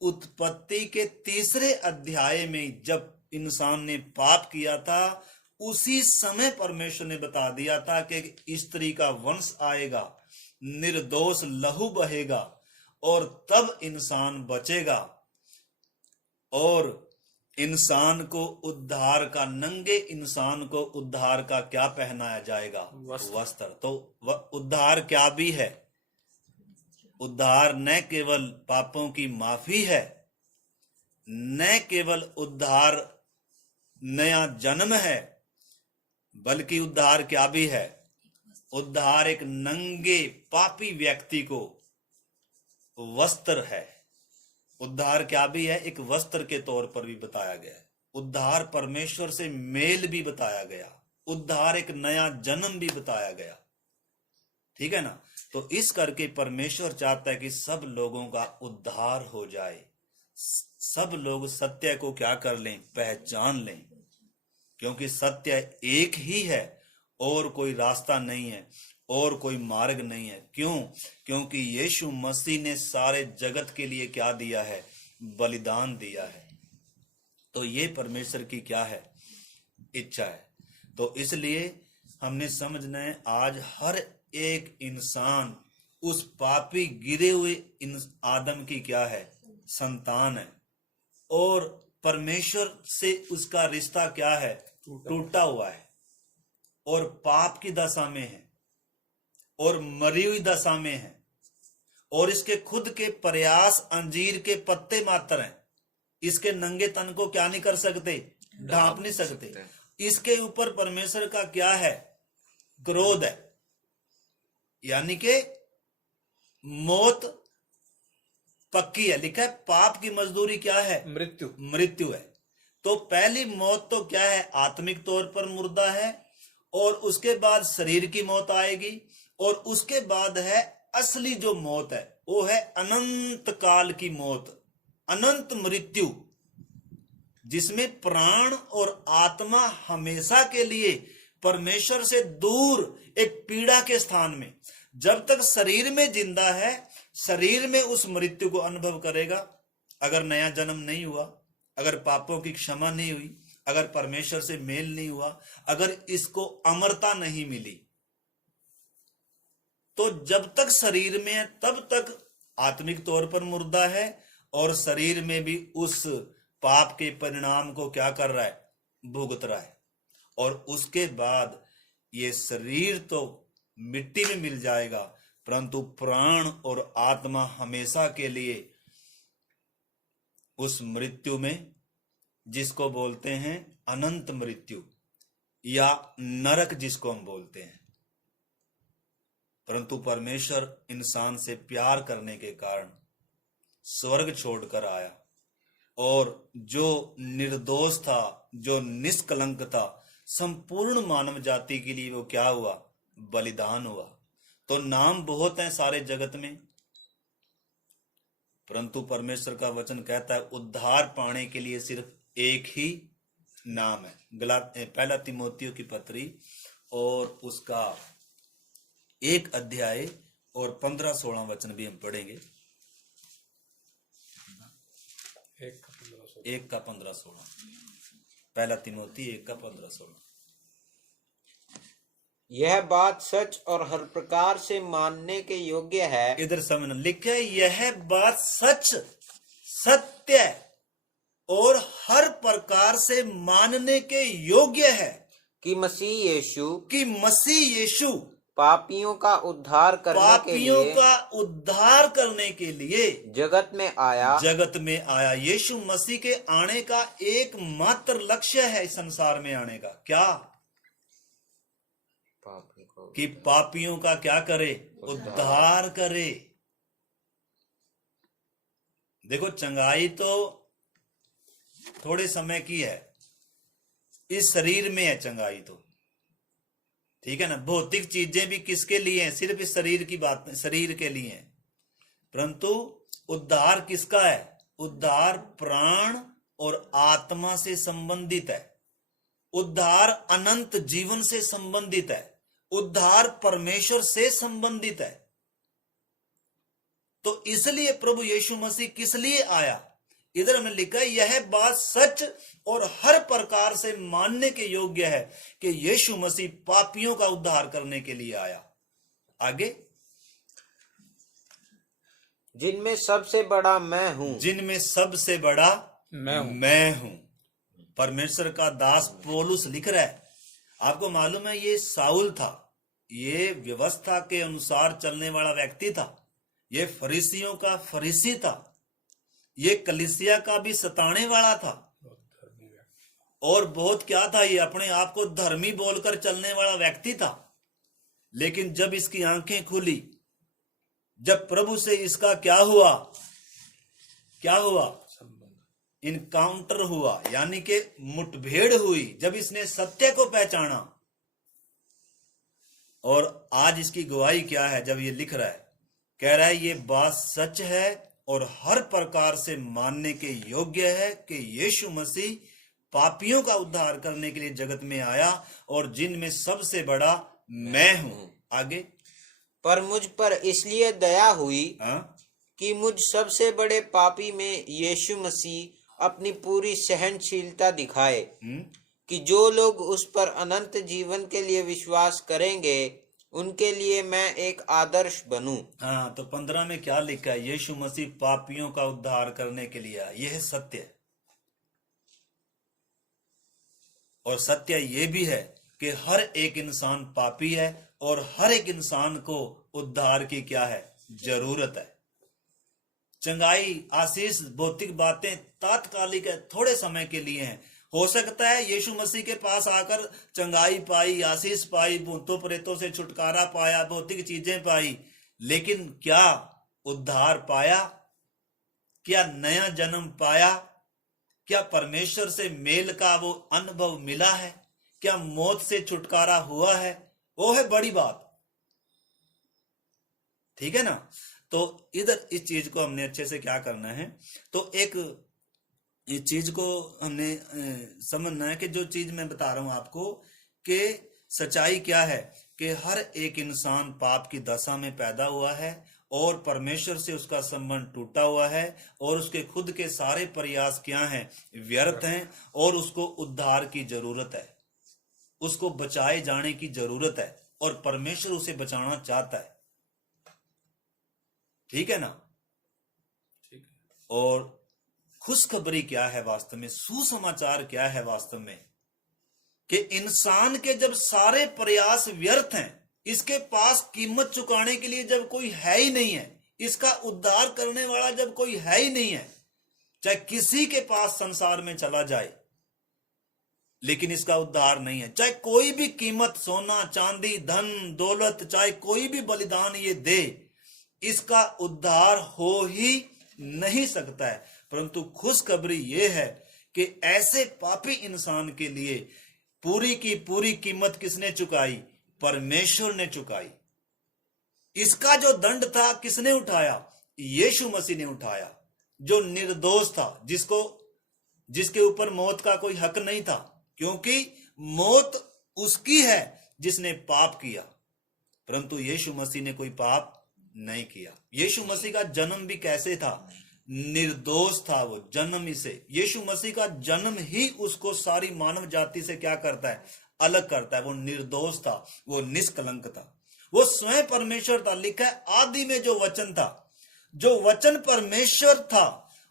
उत्पत्ति के 3 अध्याय में जब इंसान ने पाप किया था, उसी समय परमेश्वर ने बता दिया था कि स्त्री का वंश आएगा, निर्दोष लहू बहेगा और तब इंसान बचेगा और इंसान को उद्धार का, नंगे इंसान को उद्धार का क्या पहनाया जाएगा? वस्त्र। तो उद्धार क्या भी है? उद्धार न केवल पापों की माफी है, न केवल उद्धार नया जन्म है, बल्कि उद्धार क्या भी है? उद्धार एक नंगे पापी व्यक्ति को वस्त्र है। उद्धार क्या भी है? एक वस्त्र के तौर पर भी बताया गया है। उद्धार परमेश्वर से मेल भी बताया गया। उद्धार एक नया जन्म भी बताया गया। ठीक है ना? तो इस करके परमेश्वर चाहता है कि सब लोगों का उद्धार हो जाए, सब लोग सत्य को क्या कर लें? पहचान लें, क्योंकि सत्य एक ही है और कोई रास्ता नहीं है और कोई मार्ग नहीं है। क्यों? क्योंकि यीशु मसीह ने सारे जगत के लिए क्या दिया है? बलिदान दिया है। तो ये परमेश्वर की क्या है? इच्छा है। तो इसलिए हमने समझना है, आज हर एक इंसान उस पापी गिरे हुए आदम की क्या है? संतान है। और परमेश्वर से उसका रिश्ता क्या है? टूटा हुआ है और पाप की दशा में है और मरी हुई दशा में है और इसके खुद के प्रयास अंजीर के पत्ते मात्र हैं। इसके नंगे तन को क्या नहीं कर सकते? ढांप नहीं सकते। इसके ऊपर परमेश्वर का क्या है? क्रोध है। यानी कि मौत पक्की है। लिखा है पाप की मजदूरी क्या है? मृत्यु है। तो पहली मौत तो क्या है? आत्मिक तौर पर मुर्दा है, और उसके बाद शरीर की मौत आएगी, और उसके बाद है असली जो मौत है, वो है अनंत काल की मौत, अनंत मृत्यु। जिसमें प्राण और आत्मा हमेशा के लिए परमेश्वर से दूर एक पीड़ा के स्थान में, जब तक शरीर में जिंदा है शरीर में उस मृत्यु को अनुभव करेगा। अगर नया जन्म नहीं हुआ, अगर पापों की क्षमा नहीं हुई, अगर परमेश्वर से मेल नहीं हुआ, अगर इसको अमरता नहीं मिली, तो जब तक शरीर में है तब तक आत्मिक तौर पर मुर्दा है और शरीर में भी उस पाप के परिणाम को क्या कर रहा है, भुगत रहा है। और उसके बाद ये शरीर तो मिट्टी में मिल जाएगा, परंतु प्राण और आत्मा हमेशा के लिए उस मृत्यु में, जिसको बोलते हैं अनंत मृत्यु या नरक जिसको हम बोलते हैं। परंतु परमेश्वर इंसान से प्यार करने के कारण स्वर्ग छोड़कर आया और जो निर्दोष था, जो निष्कलंक था, संपूर्ण मानव जाति के लिए वो क्या हुआ, बलिदान हुआ। तो नाम बहुत हैं सारे जगत में, परंतु परमेश्वर का वचन कहता है उद्धार पाने के लिए सिर्फ एक ही नाम है। पहला तिमोथियों की पत्री और उसका 1 अध्याय और 15-16 वचन भी हम पढ़ेंगे। 1 का 15-16, पहला तिमोथी 1 का 15-16। यह बात सच और हर प्रकार से मानने के योग्य है। इधर समझना, लिखे यह बात सच, सत्य और हर प्रकार से मानने के योग्य है कि मसीह यीशु पापियों का उद्धार करने के लिए जगत में आया। यीशु मसीह के आने का एकमात्र लक्ष्य है इस संसार में आने का, क्या, कि पापियों का क्या करे, उद्धार करे। देखो चंगाई तो थोड़े समय की है, इस शरीर में है चंगाई तो, ठीक है ना। भौतिक चीजें भी किसके लिए हैं, सिर्फ इस शरीर की बात, शरीर के लिए है। परंतु उद्धार किसका है, उद्धार प्राण और आत्मा से संबंधित है, उद्धार अनंत जीवन से संबंधित है, उद्धार परमेश्वर से संबंधित है। तो इसलिए प्रभु यीशु मसीह किस लिए आया, इधर हमने लिखा है यह बात सच और हर प्रकार से मानने के योग्य है कि यीशु मसीह पापियों का उद्धार करने के लिए आया। आगे, जिनमें सबसे बड़ा मैं हूं, जिनमें सबसे बड़ा मैं हूं। परमेश्वर का दास पौलुस लिख रहा है। आपको मालूम है ये साउल था, ये व्यवस्था के अनुसार चलने वाला व्यक्ति था, ये फरीसियों का फरीसी था, ये कलीसिया का भी सताने वाला था और बहुत क्या था, ये अपने आप को धर्मी बोलकर चलने वाला व्यक्ति था। लेकिन जब इसकी आंखें खुली, जब प्रभु से इसका क्या हुआ, इनकाउंटर हुआ, यानी कि मुठभेड़ हुई, जब इसने सत्य को पहचाना। और आज इसकी गवाही क्या है, जब ये लिख रहा है, कह रहा है ये बात सच है और हर प्रकार से मानने के योग्य है कि यीशु मसीह पापियों का उद्धार करने के लिए जगत में आया और जिनमें सबसे बड़ा मैं हूं। आगे, पर मुझ पर इसलिए दया हुई कि मुझ सबसे बड़े पापी में यीशु मसीह अपनी पूरी सहनशीलता दिखाए कि जो लोग उस पर अनंत जीवन के लिए विश्वास करेंगे उनके लिए मैं एक आदर्श बनूं। हाँ, तो 15 में क्या लिखा है, यीशु मसीह पापियों का उद्धार करने के लिए आया। यह सत्य है। और सत्य ये भी है कि हर एक इंसान पापी है और हर एक इंसान को उद्धार की क्या है, जरूरत है। चंगाई, आशीष, भौतिक बातें तात्कालिक है, थोड़े समय के लिए हैं। हो सकता है यीशु मसीह के पास आकर चंगाई पाई, आशीष पाई, भूतों प्रेतों से छुटकारा पाया, भौतिक चीजें पाई, लेकिन क्या उद्धार पाया, क्या नया जन्म पाया, क्या परमेश्वर से मेल का वो अनुभव मिला है, क्या मौत से छुटकारा हुआ है, वो है बड़ी बात। ठीक है ना। तो इधर इस चीज को हमने अच्छे से क्या करना है, तो एक इस चीज को हमने समझना है कि जो चीज मैं बता रहा हूं आपको कि सच्चाई क्या है कि हर एक इंसान पाप की दशा में पैदा हुआ है और परमेश्वर से उसका संबंध टूटा हुआ है और उसके खुद के सारे प्रयास क्या हैं, व्यर्थ हैं और उसको उद्धार की जरूरत है, उसको बचाए जाने की जरूरत है और परमेश्वर उसे बचाना चाहता है। ठीक है ना? ठीक है। और खुशखबरी क्या है वास्तव में, सुसमाचार क्या है वास्तव में, कि इंसान के जब सारे प्रयास व्यर्थ हैं, इसके पास कीमत चुकाने के लिए जब कोई है ही नहीं है, इसका उद्धार करने वाला जब कोई है ही नहीं है, चाहे किसी के पास संसार में चला जाए लेकिन इसका उद्धार नहीं है, चाहे कोई भी कीमत, सोना चांदी धन दौलत, चाहे कोई भी बलिदान ये दे, इसका उद्धार हो ही नहीं सकता है। परंतु खुशखबरी ये है कि ऐसे पापी इंसान के लिए पूरी की पूरी कीमत किसने चुकाई? परमेश्वर ने चुकाई। इसका जो दंड था किसने उठाया? यीशु मसीह ने उठाया, जो निर्दोष था, जिसके ऊपर मौत का कोई हक नहीं था, क्योंकि मौत उसकी है जिसने पाप किया, परंतु यीशु मसीह ने कोई पाप नहीं किया। यीशु मसीह का जन्म भी कैसे था? निर्दोष था वो जन्म ही से। यीशु मसीह का जन्म ही उसको सारी मानव जाति से क्या करता है? अलग करता है। वो निर्दोष था, वो निष्कलंक था, वो स्वयं परमेश्वर था। लिखा है आदि में जो वचन था, जो वचन परमेश्वर था,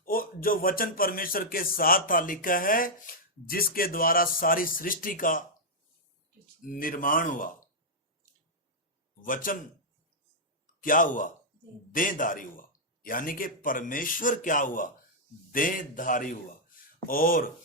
वो जो वचन परमेश्वर के साथ था, लिखा है जिसके द्वारा सारी सृष्टि का निर्माण हुआ। वचन क्या हुआ? देहधारी हुआ, यानी कि परमेश्वर क्या हुआ? देहधारी हुआ। और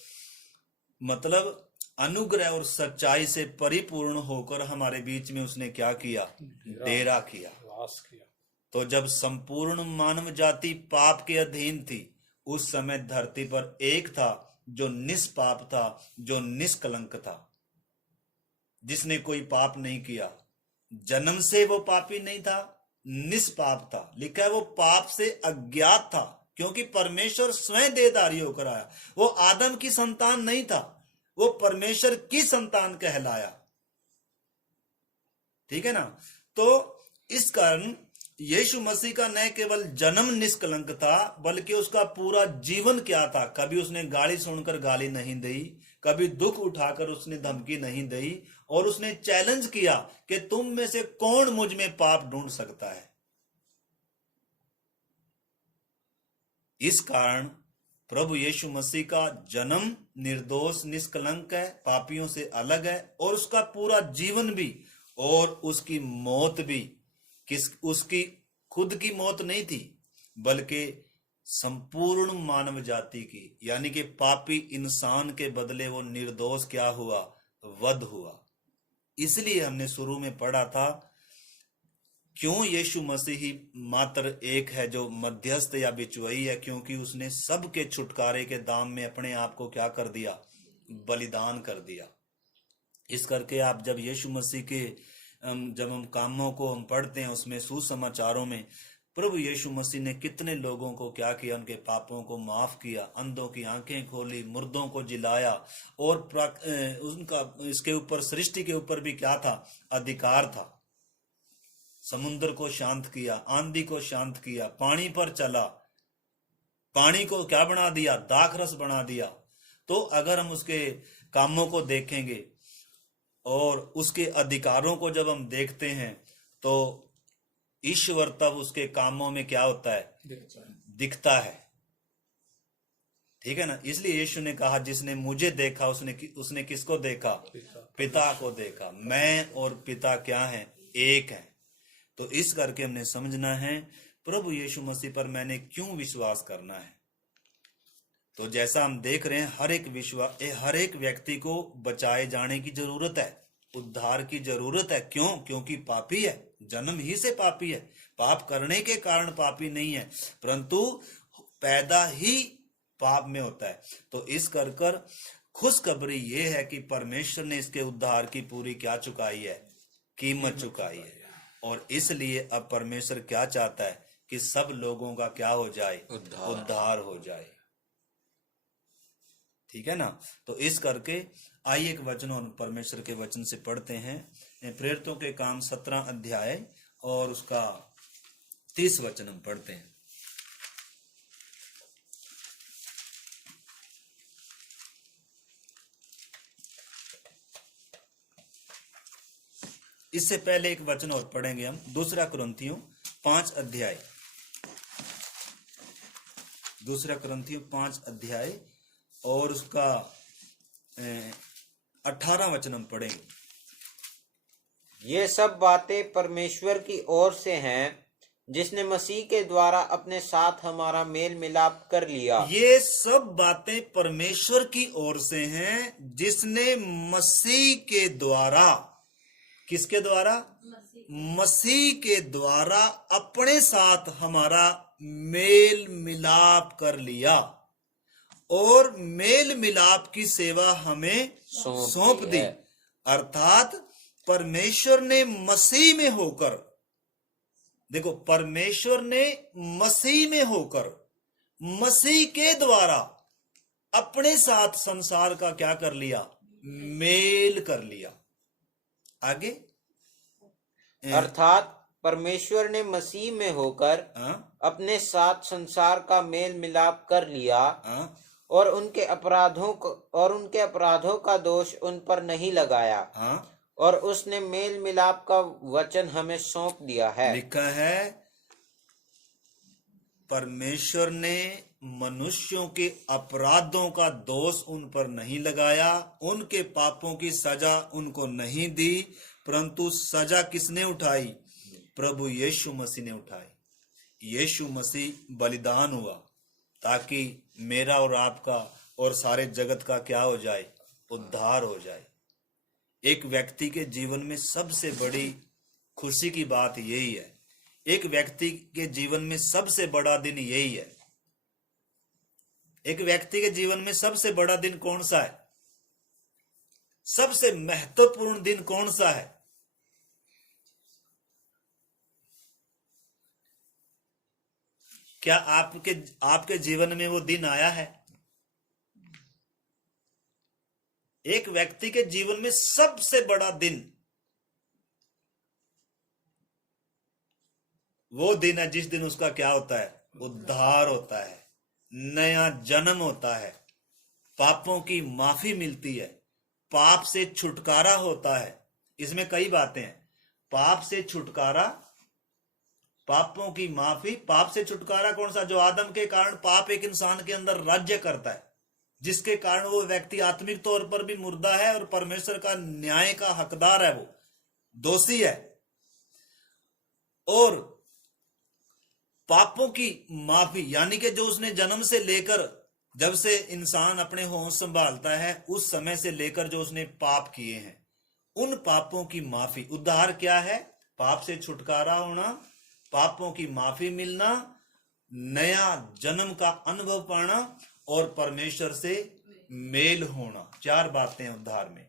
मतलब अनुग्रह और सच्चाई से परिपूर्ण होकर हमारे बीच में उसने क्या किया? डेरा किया, वास किया। तो जब संपूर्ण मानव जाति पाप के अधीन थी, उस समय धरती पर एक था जो निष्पाप था, जो निष्कलंक था, जिसने कोई पाप नहीं किया। जन्म से वो पापी नहीं था, निष्पाप था। लिखा है वो पाप से अज्ञात था, क्योंकि परमेश्वर स्वयं देहधारी होकर आया। वो आदम की संतान नहीं था, वो परमेश्वर की संतान कहलाया। ठीक है ना? तो इस कारण यीशु मसीह का न केवल जन्म निष्कलंक था, बल्कि उसका पूरा जीवन क्या था? कभी उसने गाली सुनकर गाली नहीं दी, कभी दुख उठाकर उसने धमकी नहीं दी, और उसने चैलेंज किया कि तुम में से कौन मुझ में पाप ढूंढ सकता है। इस कारण प्रभु यीशु मसीह का जन्म निर्दोष निष्कलंक है, पापियों से अलग है, और उसका पूरा जीवन भी और उसकी मौत भी उसकी खुद की मौत नहीं थी, बल्कि संपूर्ण मानव जाति की, यानी कि पापी इंसान के बदले वो निर्दोष क्या हुआ? वध हुआ। इसलिए हमने शुरू में पढ़ा था, क्यों यीशु मसीह ही मात्र एक है जो मध्यस्थ या बिचवई है? क्योंकि उसने सबके छुटकारे के दाम में अपने आप को क्या कर दिया? बलिदान कर दिया। इस करके आप जब यीशु मसीह के जब हम कामों को हम पढ़ते हैं, उसमें सुसमाचारों में प्रभु यीशु मसीह ने कितने लोगों को क्या किया? उनके पापों को माफ किया, अंधों की आंखें खोली, मुर्दों को जिलाया, और उनका इसके ऊपर, सृष्टि के ऊपर भी क्या था? अधिकार था। समुद्र को शांत किया, आंधी को शांत किया, पानी पर चला, पानी को क्या बना दिया? दाखरस बना दिया। तो अगर हम उसके कामों को देखेंगे और उसके अधिकारों को जब हम देखते हैं, तो ईश्वर तब उसके कामों में क्या होता है? दिखता है। ठीक है ना? इसलिए यीशु ने कहा, जिसने मुझे देखा उसने किसको देखा? पिता को देखा। मैं और पिता क्या है? एक है। तो इस करके हमने समझना है प्रभु यीशु मसीह पर मैंने क्यों विश्वास करना है। तो जैसा हम देख रहे हैं, हर एक व्यक्ति को बचाए जाने की जरूरत है, उद्धार की जरूरत है। क्यों? क्योंकि पापी है, जन्म ही से पापी है। पाप करने के कारण पापी नहीं है, परंतु पैदा ही पाप में होता है। तो इस कर खुशखबरी ये है कि परमेश्वर ने इसके उद्धार की पूरी क्या चुकाई है? कीमत चुकाई है। और इसलिए अब परमेश्वर क्या चाहता है? कि सब लोगों का क्या हो जाए? उद्धार हो जाए। ठीक है ना। तो इस करके आइए एक वचन और परमेश्वर के वचन से पढ़ते हैं। प्रेरितों के काम 17 अध्याय और उसका 30 वचन हम पढ़ते हैं। इससे पहले एक वचन और पढ़ेंगे हम, 2 कुरिन्थियों 5 अध्याय, 2 कुरिन्थियों 5 अध्याय और उसका 18 वचन हम पढ़ेंगे। ये सब बातें परमेश्वर की ओर से हैं, जिसने मसीह के द्वारा अपने साथ हमारा मेल मिलाप कर लिया। ये सब बातें परमेश्वर की ओर से हैं, जिसने मसीह के द्वारा, किसके द्वारा? मसीह के द्वारा अपने साथ हमारा मेल मिलाप कर लिया और मेल मिलाप की सेवा हमें सौंप दी। अर्थात परमेश्वर ने मसीह में होकर, देखो, परमेश्वर ने मसीह में होकर मसीह के द्वारा अपने साथ संसार का क्या कर लिया? मेल कर लिया। आगे, अर्थात परमेश्वर ने मसीह में होकर अपने साथ संसार का मेल मिलाप कर लिया और उनके अपराधों का दोष उन पर नहीं लगाया और उसने मेल मिलाप का वचन हमें सौंप दिया है। लिखा है, परमेश्वर ने मनुष्यों के अपराधों का दोष उन पर नहीं लगाया, उनके पापों की सजा उनको नहीं दी, परंतु सजा किसने उठाई? प्रभु यीशु मसीह ने उठाई। यीशु मसीह बलिदान हुआ ताकि मेरा और आपका और सारे जगत का क्या हो जाए? उद्धार हो जाए। एक व्यक्ति के जीवन में सबसे बड़ी खुशी की बात यही है। एक व्यक्ति के जीवन में सबसे बड़ा दिन यही है। एक व्यक्ति के जीवन में सबसे बड़ा दिन कौन सा है? सबसे महत्वपूर्ण दिन कौन सा है? क्या आपके जीवन में वो दिन आया है? एक व्यक्ति के जीवन में सबसे बड़ा दिन वो दिन है जिस दिन उसका क्या होता है? उद्धार होता है, नया जन्म होता है, पापों की माफी मिलती है, पाप से छुटकारा होता है। इसमें कई बातें हैं। पाप से छुटकारा, पापों की माफी। पाप से छुटकारा कौन सा? जो आदम के कारण पाप एक इंसान के अंदर राज्य करता है, जिसके कारण वो व्यक्ति आत्मिक तौर पर भी मुर्दा है और परमेश्वर का न्याय का हकदार है, वो दोषी है। और पापों की माफी यानी कि जो उसने जन्म से लेकर, जब से इंसान अपने होश संभालता है, उस समय से लेकर जो उसने पाप किए हैं, उन पापों की माफी। उद्धार क्या है? पाप से छुटकारा होना, पापों की माफी मिलना, नया जन्म का अनुभव पाना और परमेश्वर से मेल होना। 4 बातें उद्धार में।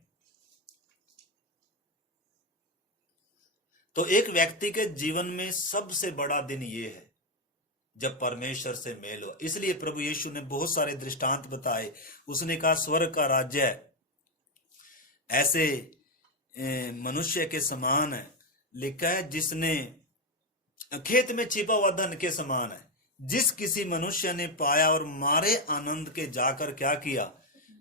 तो एक व्यक्ति के जीवन में सबसे बड़ा दिन ये है जब परमेश्वर से मेल हो। इसलिए प्रभु यीशु ने बहुत सारे दृष्टांत बताए। उसने कहा स्वर्ग का राज्य ऐसे मनुष्य के समान है, लिखा है, जिसने खेत में छिपा हुआ धन के समान है, जिस किसी मनुष्य ने पाया और मारे आनंद के जाकर क्या किया?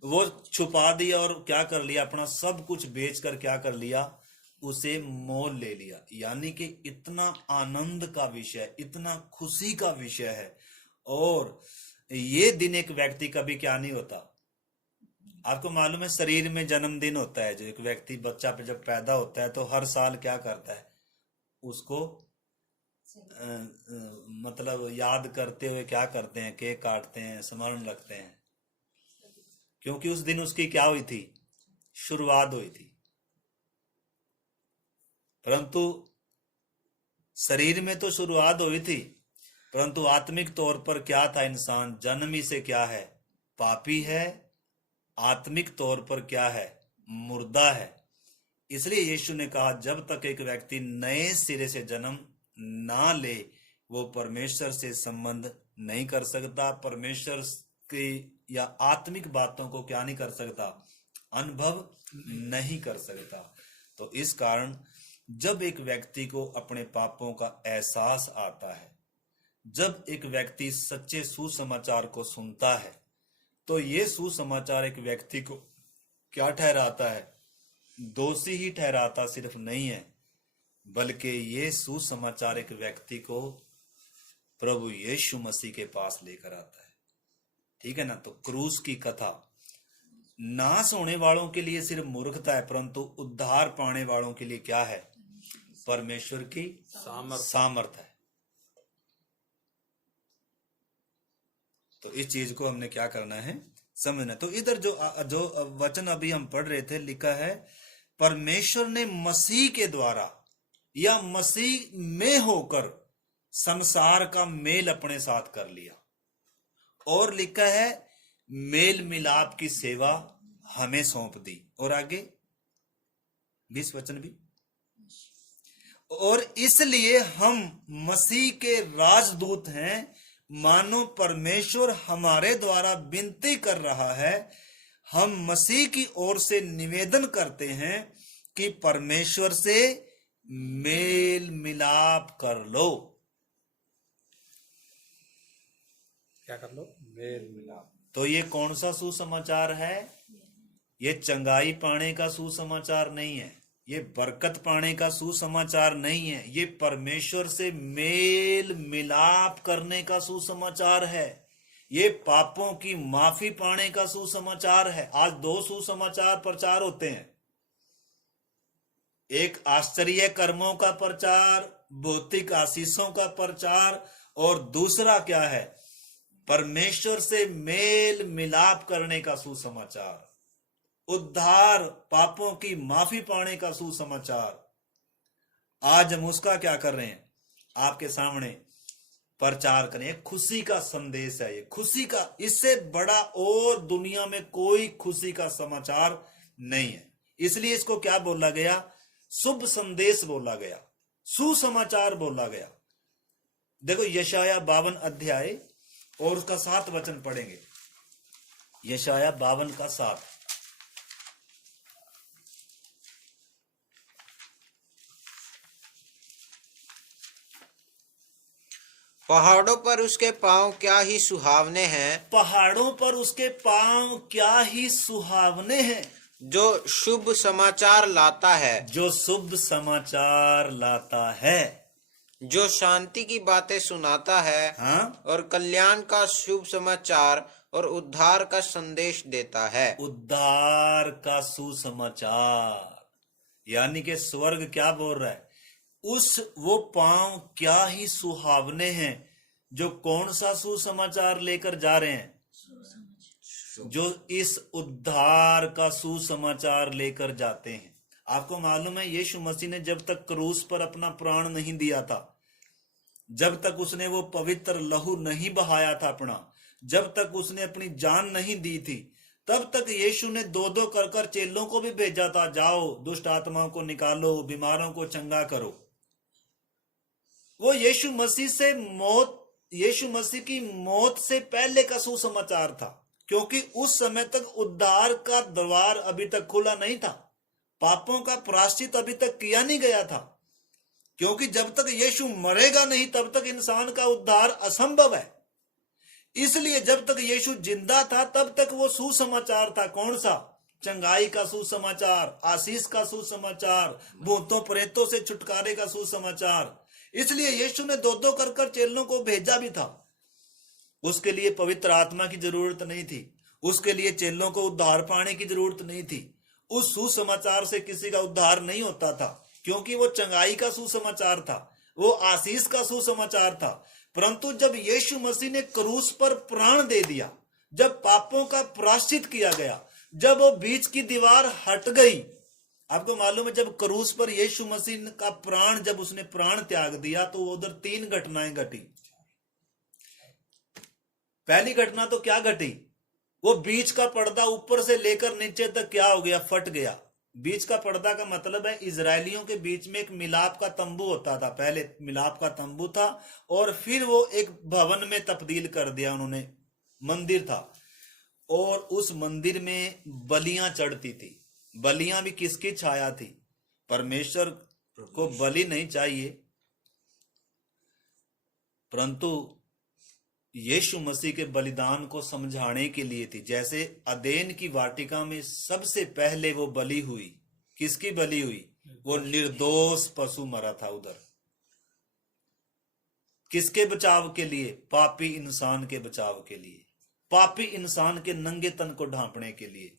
वो छुपा दिया और क्या कर लिया? अपना सब कुछ बेचकर क्या कर लिया? उसे मोल ले लिया। यानी कि इतना आनंद का विषय, इतना खुशी का विषय है। और ये दिन एक व्यक्ति का भी क्या नहीं होता। आपको मालूम है, शरीर में जन्मदिन होता है। जो एक व्यक्ति बच्चा पे जब पैदा होता है तो हर साल क्या करता है? उसको मतलब याद करते हुए क्या करते हैं? केक काटते हैं, स्मरण रखते हैं, क्योंकि उस दिन उसकी क्या हुई थी? शुरुआत हुई थी। परंतु शरीर में तो शुरुआत हुई थी, परंतु आत्मिक तौर पर क्या था? इंसान जन्म ही से क्या है? पापी है। आत्मिक तौर पर क्या है? मुर्दा है। इसलिए यीशु ने कहा जब तक एक व्यक्ति नए सिरे से जन्म ना ले, वो परमेश्वर से संबंध नहीं कर सकता, परमेश्वर की या आत्मिक बातों को क्या नहीं कर सकता, अनुभव नहीं कर सकता। तो इस कारण जब एक व्यक्ति को अपने पापों का एहसास आता है, जब एक व्यक्ति सच्चे सुसमाचार को सुनता है, तो ये सुसमाचार एक व्यक्ति को क्या ठहराता है, दोषी ही ठहराता सिर्फ नहीं है, बल्कि ये सुसमाचार एक व्यक्ति को प्रभु यीशु मसीह के पास लेकर आता है। ठीक है ना। तो क्रूस की कथा नाश होने वालों के लिए सिर्फ मूर्खता है, परंतु उद्धार पाने वालों के लिए क्या है, परमेश्वर की सामर्थ है। तो इस चीज को हमने क्या करना है, समझना। तो इधर जो वचन अभी हम पढ़ रहे थे, लिखा है परमेश्वर ने मसीह के द्वारा या मसीह में होकर संसार का मेल अपने साथ कर लिया, और लिखा है मेल मिलाप की सेवा हमें सौंप दी। और आगे 20 वचन भी, और इसलिए हम मसीह के राजदूत हैं, मानो परमेश्वर हमारे द्वारा विनती कर रहा है। हम मसीह की ओर से निवेदन करते हैं कि परमेश्वर से मेल मिलाप कर लो। क्या कर लो, मेल मिलाप। तो ये कौन सा सुसमाचार है, ये चंगाई पाने का सुसमाचार नहीं है, ये बरकत पाने का सुसमाचार नहीं है, ये परमेश्वर से मेल मिलाप करने का सुसमाचार है, ये पापों की माफी पाने का सुसमाचार है। आज 2 सुसमाचार प्रचार होते हैं, एक आश्चर्य कर्मों का प्रचार, भौतिक आशीषों का प्रचार, और दूसरा क्या है, परमेश्वर से मेल मिलाप करने का सुसमाचार, उद्धार पापों की माफी पाने का सुसमाचार। आज हम उसका क्या कर रहे हैं, आपके सामने प्रचार करें। खुशी का संदेश है ये, खुशी का, इससे बड़ा और दुनिया में कोई खुशी का समाचार नहीं है। इसलिए इसको क्या बोला गया, शुभ संदेश बोला गया, सुसमाचार बोला गया। देखो यशाया 52 अध्याय और उसका 7 वचन पढ़ेंगे। यशाया 52 का 7। पहाड़ों पर उसके पांव क्या ही सुहावने हैं, पहाड़ों पर उसके पांव क्या ही सुहावने हैं, जो शुभ समाचार लाता है, जो शुभ समाचार लाता है, जो शांति की बातें सुनाता है, हाँ, और कल्याण का शुभ समाचार और उद्धार का संदेश देता है। उद्धार का सुसमाचार, यानी कि स्वर्ग क्या बोल रहा है, वो पांव क्या ही सुहावने हैं, जो कौन सा सुसमाचार लेकर जा रहे हैं, जो इस उद्धार का सुसमाचार लेकर जाते हैं। आपको मालूम है यीशु मसीह ने जब तक क्रूस पर अपना प्राण नहीं दिया था, जब तक उसने वो पवित्र लहू नहीं बहाया था अपना, जब तक उसने अपनी जान नहीं दी थी, तब तक यीशु ने 2-2 कर चेलों को भी भेजा था, जाओ दुष्ट आत्माओं को निकालो, बीमारों को चंगा करो। वो यीशु मसीह की मौत से पहले का सुसमाचार था, क्योंकि उस समय तक उद्धार का द्वार अभी तक खुला नहीं था, पापों का प्रायश्चित अभी तक किया नहीं गया था, क्योंकि जब तक यीशु मरेगा नहीं तब तक इंसान का उद्धार असंभव है। इसलिए जब तक यीशु जिंदा था तब तक वो सुसमाचार था, कौन सा, चंगाई का सुसमाचार, आशीष का सुसमाचार, भूतों प्रेतों से छुटकारे का सुसमाचार। इसलिए यीशु ने 2-2 कर चेलों को भेजा भी था। उसके लिए पवित्र आत्मा की जरूरत नहीं थी, उसके लिए चेलों को उद्धार पाने की जरूरत नहीं थी। उस सुसमाचार से किसी का उद्धार नहीं होता था, क्योंकि वो चंगाई का सुसमाचार था, वो आशीष का सुसमाचार था। परंतु जब यीशु मसीह ने क्रूस पर प्राण दे दिया, जब पापों का प्रायश्चित किया गया, जब वो बीच की दीवार हट गई, आपको मालूम है जब क्रूस पर यीशु मसीह का प्राण, जब उसने प्राण त्याग दिया तो उधर 3 घटनाएं घटी। पहली घटना तो क्या घटी, वो बीच का पर्दा ऊपर से लेकर नीचे तक क्या हो गया, फट गया। बीच का पर्दा का मतलब है इजरायलियों के बीच में एक मिलाप का तंबू होता था, पहले मिलाप का तंबू था और फिर वो एक भवन में तब्दील कर दिया उन्होंने, मंदिर था। और उस मंदिर में बलियां चढ़ती थी। बलियां भी किसकी छाया थी? परमेश्वर को बलि नहीं चाहिए, परंतु यीशु मसीह के बलिदान को समझाने के लिए थी। जैसे अदेन की वाटिका में सबसे पहले वो बलि हुई, किसकी बलि हुई? वो निर्दोष पशु मरा था उधर, किसके बचाव के लिए? पापी इंसान के बचाव के लिए, पापी इंसान के नंगे तन को ढांपने के लिए।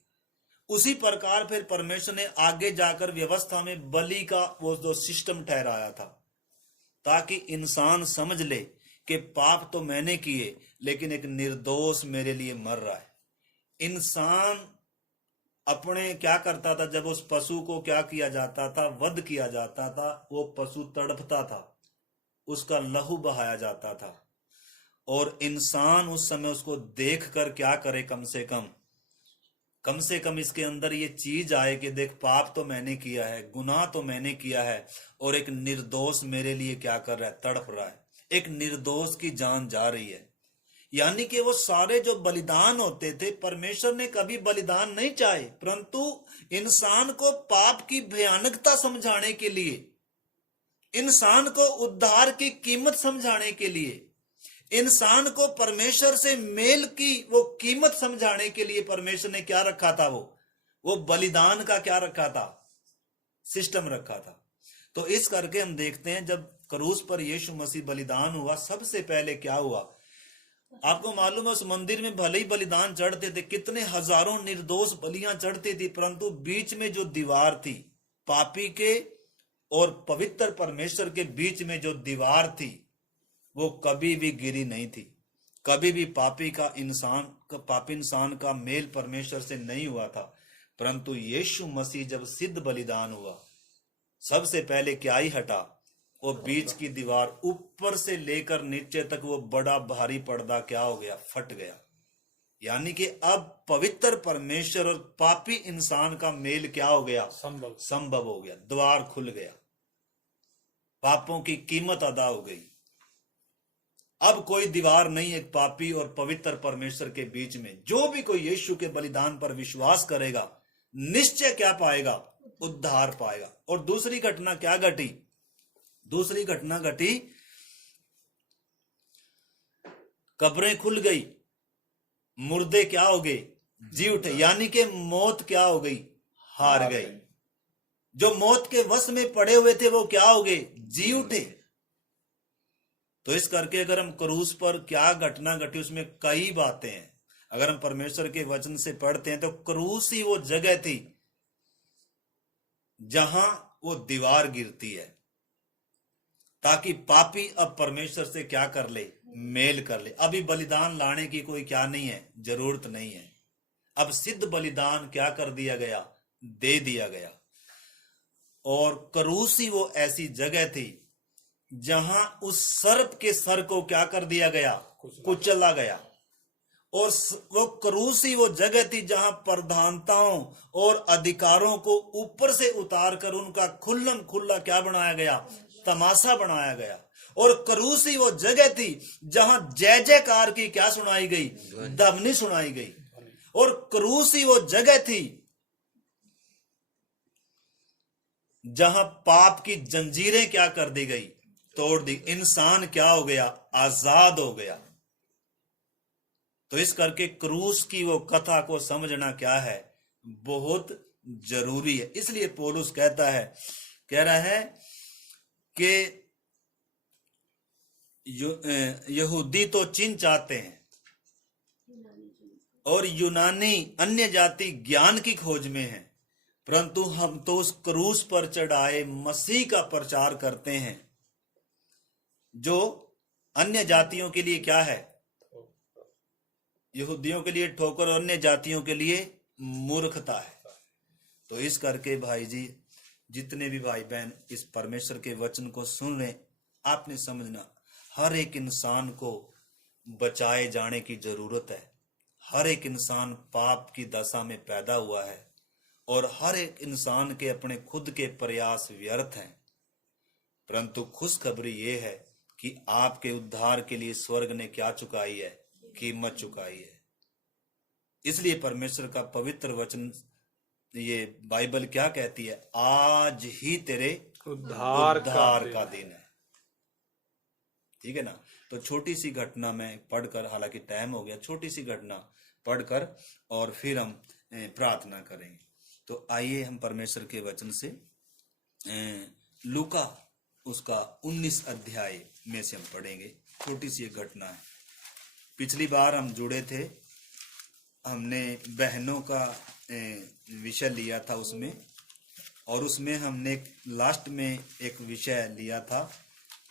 उसी प्रकार फिर परमेश्वर ने आगे जाकर व्यवस्था में बलि का वो जो सिस्टम ठहराया था, ताकि इंसान समझ ले कि पाप तो मैंने किए, लेकिन एक निर्दोष मेरे लिए मर रहा है। इंसान अपने क्या करता था? जब उस पशु को क्या किया जाता था, वध किया जाता था, वो पशु तड़पता था, उसका लहू बहाया जाता था, और इंसान उस समय उसको देखकर क्या करे? कम से कम इसके अंदर ये चीज आए कि देख, पाप तो मैंने किया है, गुनाह तो मैंने किया है, और एक निर्दोष मेरे लिए क्या कर रहा है? तड़प रहा है। एक निर्दोष की जान जा रही है। यानी कि वो सारे जो बलिदान होते थे, परमेश्वर ने कभी बलिदान नहीं चाहे, परंतु इंसान को पाप की भयानकता समझाने के लिए, इंसान को उद्धार की कीमत समझाने के लिए, इंसान को परमेश्वर से मेल की वो कीमत समझाने के लिए परमेश्वर ने क्या रखा था? वो बलिदान का क्या रखा था? सिस्टम रखा था। तो इस करके हम देखते हैं, जब क्रूस पर यीशु मसीह बलिदान हुआ, सबसे पहले क्या हुआ? आपको मालूम है, उस मंदिर में भले ही बलिदान चढ़ते थे, कितने हजारों निर्दोष बलियां चढ़ती थी, परंतु बीच में जो दीवार थी, पापी के और पवित्र परमेश्वर के बीच में जो दीवार थी, वो कभी भी गिरी नहीं थी। कभी भी पापी इंसान का मेल परमेश्वर से नहीं हुआ था। परंतु यीशु मसीह जब सिद्ध बलिदान हुआ, सबसे पहले क्या ही हटा? वो बीच की दीवार, ऊपर से लेकर नीचे तक वो बड़ा भारी पर्दा क्या हो गया? फट गया। यानी कि अब पवित्र परमेश्वर और पापी इंसान का मेल क्या हो गया? संभव हो गया। द्वार खुल गया, पापों की कीमत अदा हो गई। अब कोई दीवार नहीं है पापी और पवित्र परमेश्वर के बीच में। जो भी कोई यीशु के बलिदान पर विश्वास करेगा, निश्चय क्या पाएगा? उद्धार पाएगा। और दूसरी घटना क्या घटी? दूसरी घटना घटी, कब्रें खुल गई, मुर्दे क्या हो गए? जी उठे। यानी कि मौत क्या हो गई? हार गई। जो मौत के वश में पड़े हुए थे, वो क्या हो गए? जी उठे। तो इस करके अगर हम क्रूस पर क्या घटना घटी, उसमें कई बातें हैं। अगर हम परमेश्वर के वचन से पढ़ते हैं तो क्रूस ही वो जगह थी जहां वो दीवार गिरती है, ताकि पापी अब परमेश्वर से क्या कर ले? मेल कर ले। अभी बलिदान लाने की कोई क्या नहीं है? जरूरत नहीं है। अब सिद्ध बलिदान क्या कर दिया गया? दे दिया गया। और क्रूस ही वो ऐसी जगह थी जहां उस सर्प के सर को क्या कर दिया गया? कुचला गया। और वो क्रूस ही वो जगह थी जहां प्रधानताओं और अधिकारों को ऊपर से उतार कर उनका खुल्लम खुल्ला क्या बनाया गया? तमाशा बनाया गया। और क्रूस ही वो जगह थी जहां जय जयकार की क्या सुनाई गई? ध्वनि सुनाई गई। और क्रूस ही वो जगह थी जहां पाप की जंजीरें क्या कर दी गई? तोड़ दी। इंसान क्या हो गया? आजाद हो गया। तो इस करके क्रूस की वो कथा को समझना क्या है? बहुत जरूरी है। इसलिए पौलुस कह रहा है कि यहूदी तो चिन्ह चाहते हैं और यूनानी अन्य जाति ज्ञान की खोज में है, परंतु हम तो उस क्रूस पर चढ़ाए मसीह का प्रचार करते हैं, जो अन्य जातियों के लिए क्या है? यहूदियों के लिए ठोकर और अन्य जातियों के लिए मूर्खता है। तो इस करके भाई जी, जितने भी भाई बहन इस परमेश्वर के वचन को सुन रहे, आपने समझना, हर एक इंसान को बचाए जाने की जरूरत है। हर एक इंसान पाप की दशा में पैदा हुआ है और हर एक इंसान के अपने खुद के प्रयास व्यर्थ हैं। परंतु खुशखबरी ये है कि आपके उद्धार के लिए स्वर्ग ने क्या चुकाई है? कीमत चुकाई है। इसलिए परमेश्वर का पवित्र वचन ये बाइबल क्या कहती है, आज ही तेरे उद्धार का दिन है। ठीक है ना। तो छोटी सी घटना में पढ़कर, हालांकि टाइम हो गया, छोटी सी घटना पढ़कर और फिर हम प्रार्थना करेंगे। तो आइए हम परमेश्वर के वचन से लूका उसका 19 अध्याय में से हम पढ़ेंगे। छोटी सी एक घटना है। पिछली बार हम जुड़े थे, हमने बहनों का विषय लिया था उसमें, और उसमें हमने लास्ट में एक विषय लिया था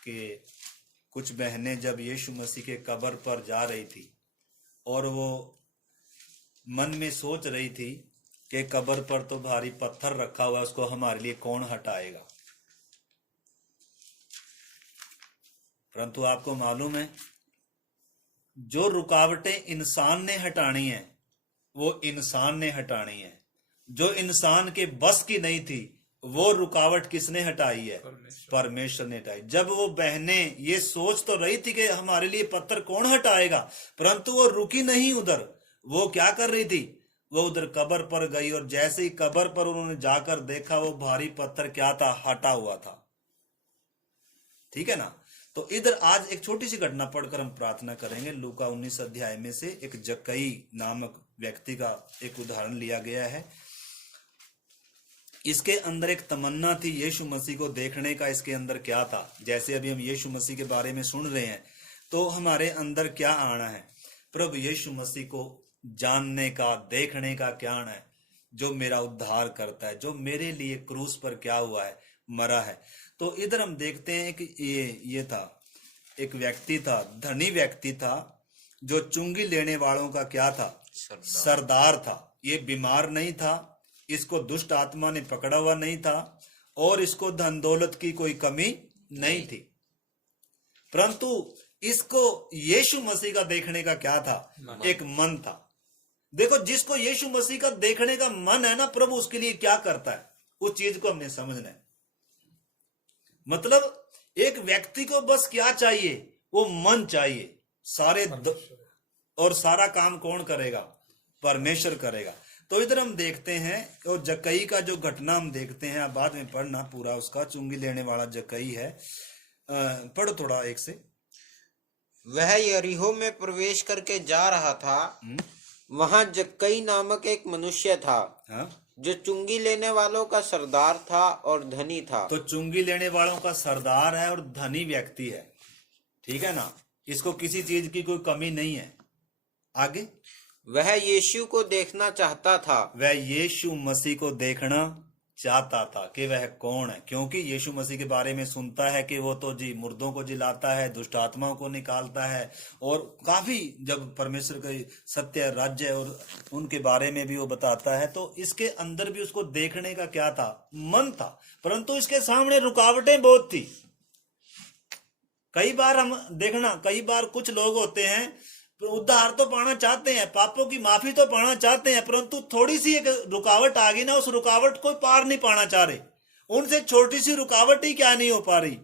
कि कुछ बहनें जब यीशु मसीह के कब्र पर जा रही थी और वो मन में सोच रही थी कि कब्र पर तो भारी पत्थर रखा हुआ है, उसको हमारे लिए कौन हटाएगा। परंतु आपको मालूम है, जो रुकावटें इंसान ने हटानी है वो इंसान ने हटानी है। जो इंसान के बस की नहीं थी वो रुकावट किसने हटाई है? परमेश्वर ने हटाई। जब वो बहनें ये सोच तो रही थी कि हमारे लिए पत्थर कौन हटाएगा, परंतु वो रुकी नहीं उधर। वो क्या कर रही थी? वो उधर कब्र पर गई, और जैसे ही कब्र पर उन्होंने जाकर देखा, वो भारी पत्थर क्या था? हटा हुआ था। ठीक है ना। तो इधर आज एक छोटी सी घटना पढ़कर हम प्रार्थना करेंगे। लूका 19 अध्याय में से एक जक्कई नामक व्यक्ति का एक उदाहरण लिया गया है। इसके अंदर एक तमन्ना थी यीशु मसीह को देखने का। इसके अंदर क्या था? जैसे अभी हम यीशु मसीह के बारे में सुन रहे हैं, तो हमारे अंदर क्या आना है? प्रभु यीशु मसीह को जानने का, देखने का क्या आना है, जो मेरा उद्धार करता है, जो मेरे लिए क्रूस पर क्या हुआ है, मरा है। तो इधर हम देखते हैं कि ये था, एक व्यक्ति था, धनी व्यक्ति था, जो चुंगी लेने वालों का क्या था? सरदार था। ये बीमार नहीं था, इसको दुष्ट आत्मा ने पकड़ा हुआ नहीं था, और इसको धन दौलत की कोई कमी नहीं थी। परंतु इसको यीशु मसीह का देखने का क्या था? एक मन था। देखो, जिसको यीशु मसीह का देखने का मन है ना, प्रभु उसके लिए क्या करता है, उस चीज को हमने समझना है। मतलब एक व्यक्ति को बस क्या चाहिए? वो मन चाहिए। और सारा काम कौन करेगा? परमेश्वर करेगा। तो इधर हम देखते हैं, और जक्कई का जो घटना हम देखते हैं, आप बाद में पढ़ना पूरा उसका। चुंगी लेने वाला जक्कई है। पढ़ो थोड़ा एक से। वह यरीहो में प्रवेश करके जा रहा था। वहां जक्कई नामक एक मनुष्य था। हाँ? जो चुंगी लेने वालों का सरदार था और धनी था। तो चुंगी लेने वालों का सरदार है और धनी व्यक्ति है। ठीक है ना। इसको किसी चीज की कोई कमी नहीं है। आगे, वह यीशु को देखना चाहता था। वह यीशु मसीह को देखना चाहता था कि वह कौन है, क्योंकि यीशु मसीह के बारे में सुनता है कि वो तो जी मुर्दों को जिलाता है, दुष्ट आत्माओं को निकालता है, और काफी जब परमेश्वर का सत्य राज्य और उनके बारे में भी वो बताता है, तो इसके अंदर भी उसको देखने का क्या था? मन था। परंतु इसके सामने रुकावटें बहुत थी। कई बार हम देखना, कई बार कुछ लोग होते हैं, उद्धार तो पाना चाहते हैं, पापों की माफी तो पाना चाहते हैं, परंतु थोड़ी सी एक रुकावट आ गई ना, उस रुकावट को पार नहीं पाना चाह रहे। उनसे छोटी सी रुकावट ही क्या नहीं हो पा रही?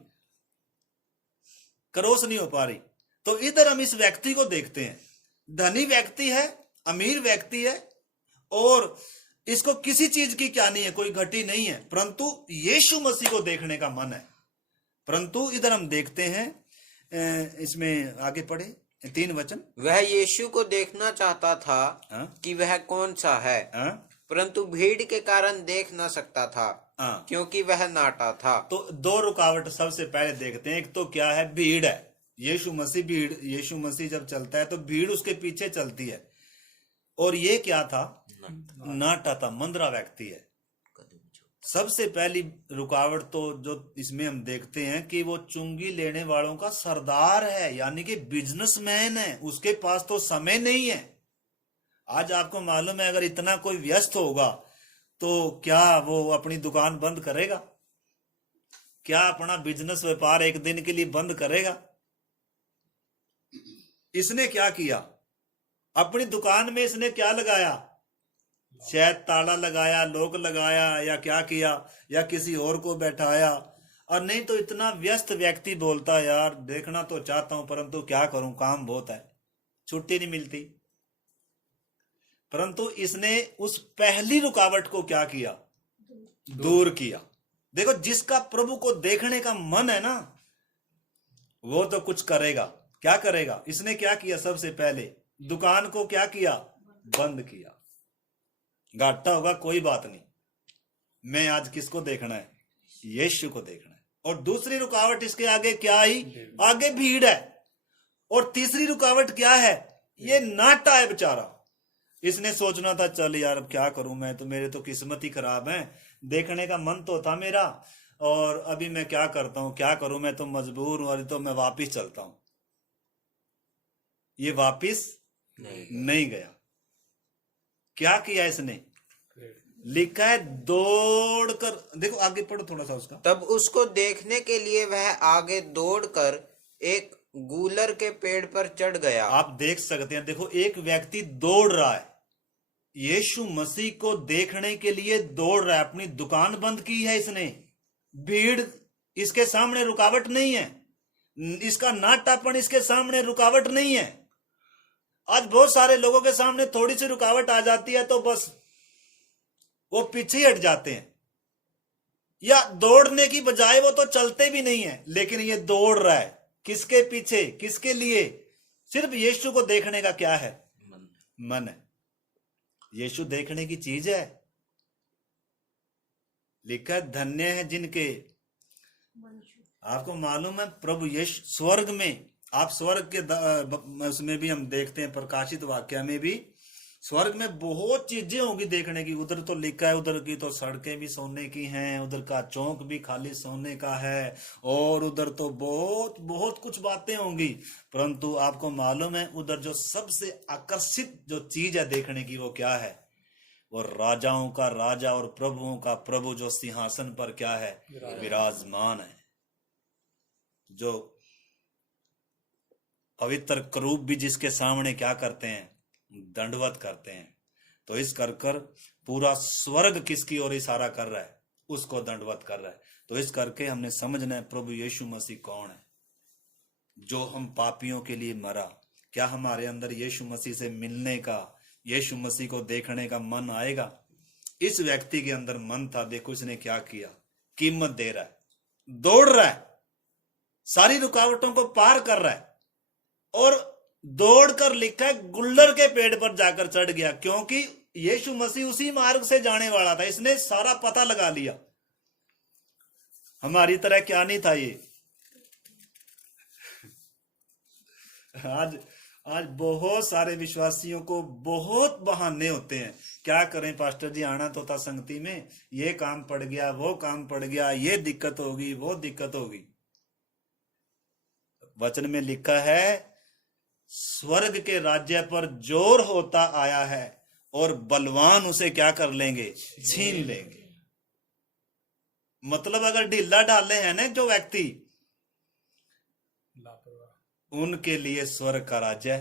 क्रॉस नहीं हो पा रही। तो इधर हम इस व्यक्ति को देखते हैं। धनी व्यक्ति है, अमीर व्यक्ति है, और इसको किसी चीज की क्या नहीं है, कोई घटी नहीं है, परंतु यीशु मसीह को देखने का मन है। परंतु इधर हम देखते हैं, इसमें आगे पढ़े 3 वचन। वह यीशु को देखना चाहता था। हाँ? कि वह कौन सा है। हाँ? परंतु भीड़ के कारण देख न सकता था। हाँ। क्योंकि वह नाटा था। तो 2 रुकावट सबसे पहले देखते हैं। एक तो क्या है? भीड़ है। यीशु मसीह जब चलता है तो भीड़ उसके पीछे चलती है। और ये क्या था? नाटा था, मंदरा व्यक्ति है। सबसे पहली रुकावट तो जो इसमें हम देखते हैं कि वो चुंगी लेने वालों का सरदार है, यानी कि बिजनेसमैन है। उसके पास तो समय नहीं है। आज आपको मालूम है, अगर इतना कोई व्यस्त होगा तो क्या वो अपनी दुकान बंद करेगा? क्या अपना बिजनेस व्यापार एक दिन के लिए बंद करेगा? इसने क्या किया? अपनी दुकान में इसने क्या लगाया? शायद ताला लगाया, लॉक लगाया, या क्या किया, या किसी और को बैठाया। और नहीं तो इतना व्यस्त व्यक्ति बोलता, यार देखना तो चाहता हूं, परंतु क्या करूं, काम बहुत है, छुट्टी नहीं मिलती। परंतु इसने उस पहली रुकावट को क्या किया? दूर किया। देखो, जिसका प्रभु को देखने का मन है ना, वो तो कुछ करेगा। क्या करेगा? इसने क्या किया? सबसे पहले दुकान को क्या किया? बंद किया। घाटा होगा कोई बात नहीं, मैं आज किसको देखना है? यीशु को देखना है। और दूसरी रुकावट इसके आगे क्या आई? आगे भीड़ है। और तीसरी रुकावट क्या है? ये नाटा है बेचारा। इसने सोचना था, चल यार अब क्या करूं मैं, तो मेरे तो किस्मत ही खराब है, देखने का मन तो था मेरा, और अभी मैं क्या करता हूं, क्या करूं, मैं तो मजबूर हूं, और तो मैं वापिस चलता हूं। ये वापिस नहीं गया। क्या किया इसने? लिखा है दौड़कर, देखो आगे पढ़ो थोड़ा सा उसका। तब उसको देखने के लिए वह आगे दौड़कर एक गूलर के पेड़ पर चढ़ गया। आप देख सकते हैं, देखो एक व्यक्ति दौड़ रहा है, यीशु मसीह को देखने के लिए दौड़ रहा है। अपनी दुकान बंद की है इसने, भीड़ इसके सामने रुकावट नहीं है, इसका नाटापन इसके सामने रुकावट नहीं है। आज बहुत सारे लोगों के सामने थोड़ी सी रुकावट आ जाती है तो बस वो पीछे हट जाते हैं, या दौड़ने की बजाय वो तो चलते भी नहीं है। लेकिन ये दौड़ रहा है, किसके पीछे, किसके लिए? सिर्फ यीशु को देखने का क्या है? मन है। यीशु देखने की चीज है। लिखा है, धन्य है जिनके, आपको मालूम है प्रभु यीशु स्वर्ग में, आप स्वर्ग के उसमें भी हम देखते हैं, प्रकाशित वाक्य में भी, स्वर्ग में बहुत चीजें होंगी देखने की। उधर तो लिखा है, उधर की तो सड़कें भी सोने की हैं, उधर का चौक भी खाली सोने का है, और उधर तो बहुत बहुत कुछ बातें होंगी। परंतु आपको मालूम है, उधर जो सबसे आकर्षित जो चीज है देखने की, वो क्या है? वो राजाओं का राजा और प्रभुओं का प्रभु जो सिंहासन पर क्या है? विराजमान है। जो पवित्र करूब भी जिसके सामने क्या करते हैं? दंडवत करते हैं। तो इस कर पूरा स्वर्ग किसकी ओर इशारा कर रहा है? उसको दंडवत कर रहा है। तो इस करके हमने समझना है प्रभु यीशु मसीह कौन है, जो हम पापियों के लिए मरा। क्या हमारे अंदर यीशु मसीह से मिलने का, यीशु मसीह को देखने का मन आएगा? इस व्यक्ति के अंदर मन था। देखो इसने क्या किया, कीमत दे रहा है, दौड़ रहा है, सारी रुकावटों को पार कर रहा है, और दौड़कर लिखा है गुल्लर के पेड़ पर जाकर चढ़ गया, क्योंकि यीशु मसीह उसी मार्ग से जाने वाला था। इसने सारा पता लगा लिया। हमारी तरह क्या नहीं था ये। आज बहुत सारे विश्वासियों को बहुत बहाने होते हैं। क्या करें पास्टर जी, आना तो था संगति में, ये काम पड़ गया, वो काम पड़ गया, ये दिक्कत होगी, वो दिक्कत होगी। वचन में लिखा है, स्वर्ग के राज्य पर जोर होता आया है और बलवान उसे क्या कर लेंगे? छीन लेंगे। मतलब अगर ढीला डाले हैं ना जो व्यक्ति, उनके लिए स्वर्ग का राज्य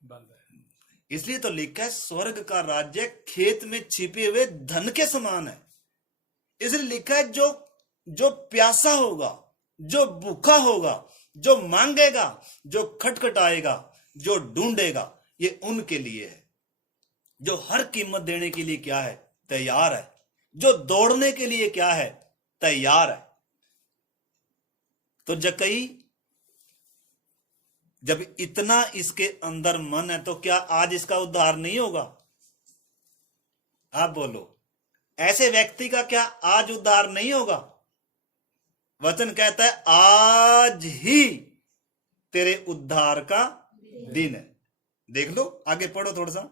बंद है। इसलिए तो लिखा है, स्वर्ग का राज्य खेत में छिपे हुए धन के समान है। इसलिए लिखा है, जो प्यासा होगा, जो भूखा होगा, जो मांगेगा, जो खटखटाएगा, जो ढूंढेगा, ये उनके लिए है। जो हर कीमत देने के लिए क्या है? तैयार है। जो दौड़ने के लिए क्या है? तैयार है। तो जक्कई जब इतना इसके अंदर मन है, तो क्या आज इसका उद्धार नहीं होगा? आप बोलो, ऐसे व्यक्ति का क्या आज उद्धार नहीं होगा? वचन कहता है, आज ही तेरे उद्धार का दिन है। देख लो, आगे पढ़ो थोड़ा सा।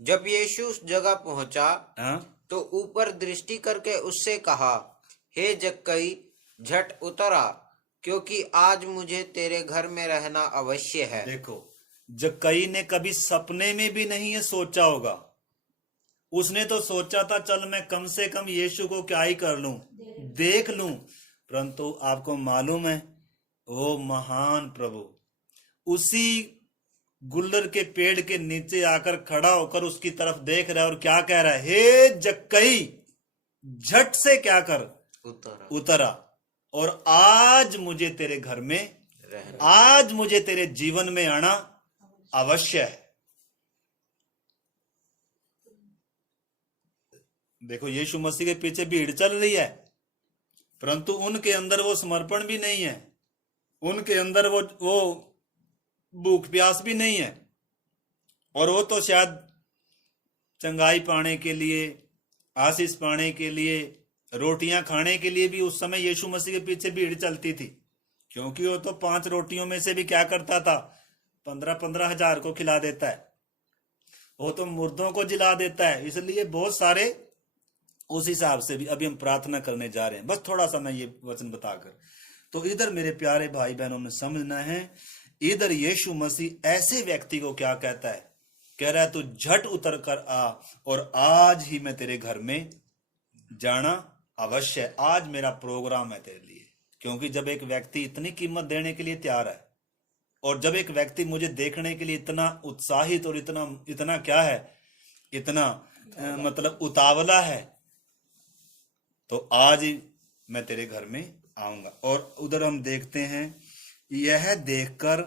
जब यीशु उस जगह पहुंचा, तो ऊपर दृष्टि करके उससे कहा, हे जक्कई, झट उतर आ, क्योंकि आज मुझे तेरे घर में रहना अवश्य है। देखो, जक्कई ने कभी सपने में भी नहीं ये सोचा होगा। उसने तो सोचा था, चल मैं कम से कम यीशु को क्या ही कर लूं, देख लूं। परंतु आपको मालूम है, वो महान प्रभु उसी गुल्लर के पेड़ के नीचे आकर खड़ा होकर उसकी तरफ देख रहा है, और क्या कह रहा है? हे जक्कई, झट से क्या कर? उतरा, और आज मुझे तेरे घर में रहना, आज मुझे तेरे जीवन में आना अवश्य है। देखो यीशु मसीह के पीछे भीड़ चल रही है, परंतु उनके अंदर वो समर्पण भी नहीं है, उनके अंदर वो भूख प्यास भी नहीं है। और वो तो शायद चंगाई पाने के लिए, आशीष पाने के लिए, रोटियां खाने के लिए भी उस समय यीशु मसीह के पीछे भीड़ चलती थी, क्योंकि वो तो 5 रोटियों में से भी क्या करता था, 15-15 हजार को खिला देता है, वो तो मुर्दों को जिला देता है। इसलिए बहुत सारे उस हिसाब से भी अभी हम प्रार्थना करने जा रहे हैं, बस थोड़ा सा मैं ये वचन बताकर। तो इधर मेरे प्यारे भाई बहनों में समझना है, इधर यीशु मसीह ऐसे व्यक्ति को क्या कहता है, कह रहा है तू झट उतर कर आ और आज ही मैं तेरे घर में जाना अवश्य है, आज मेरा प्रोग्राम है तेरे लिए। क्योंकि जब एक व्यक्ति इतनी कीमत देने के लिए तैयार है, और जब एक व्यक्ति मुझे देखने के लिए इतना उत्साहित और इतना क्या है, इतना मतलब उतावला है, तो आज ही मैं तेरे घर में आऊंगा। और उधर हम देखते हैं, यह देखकर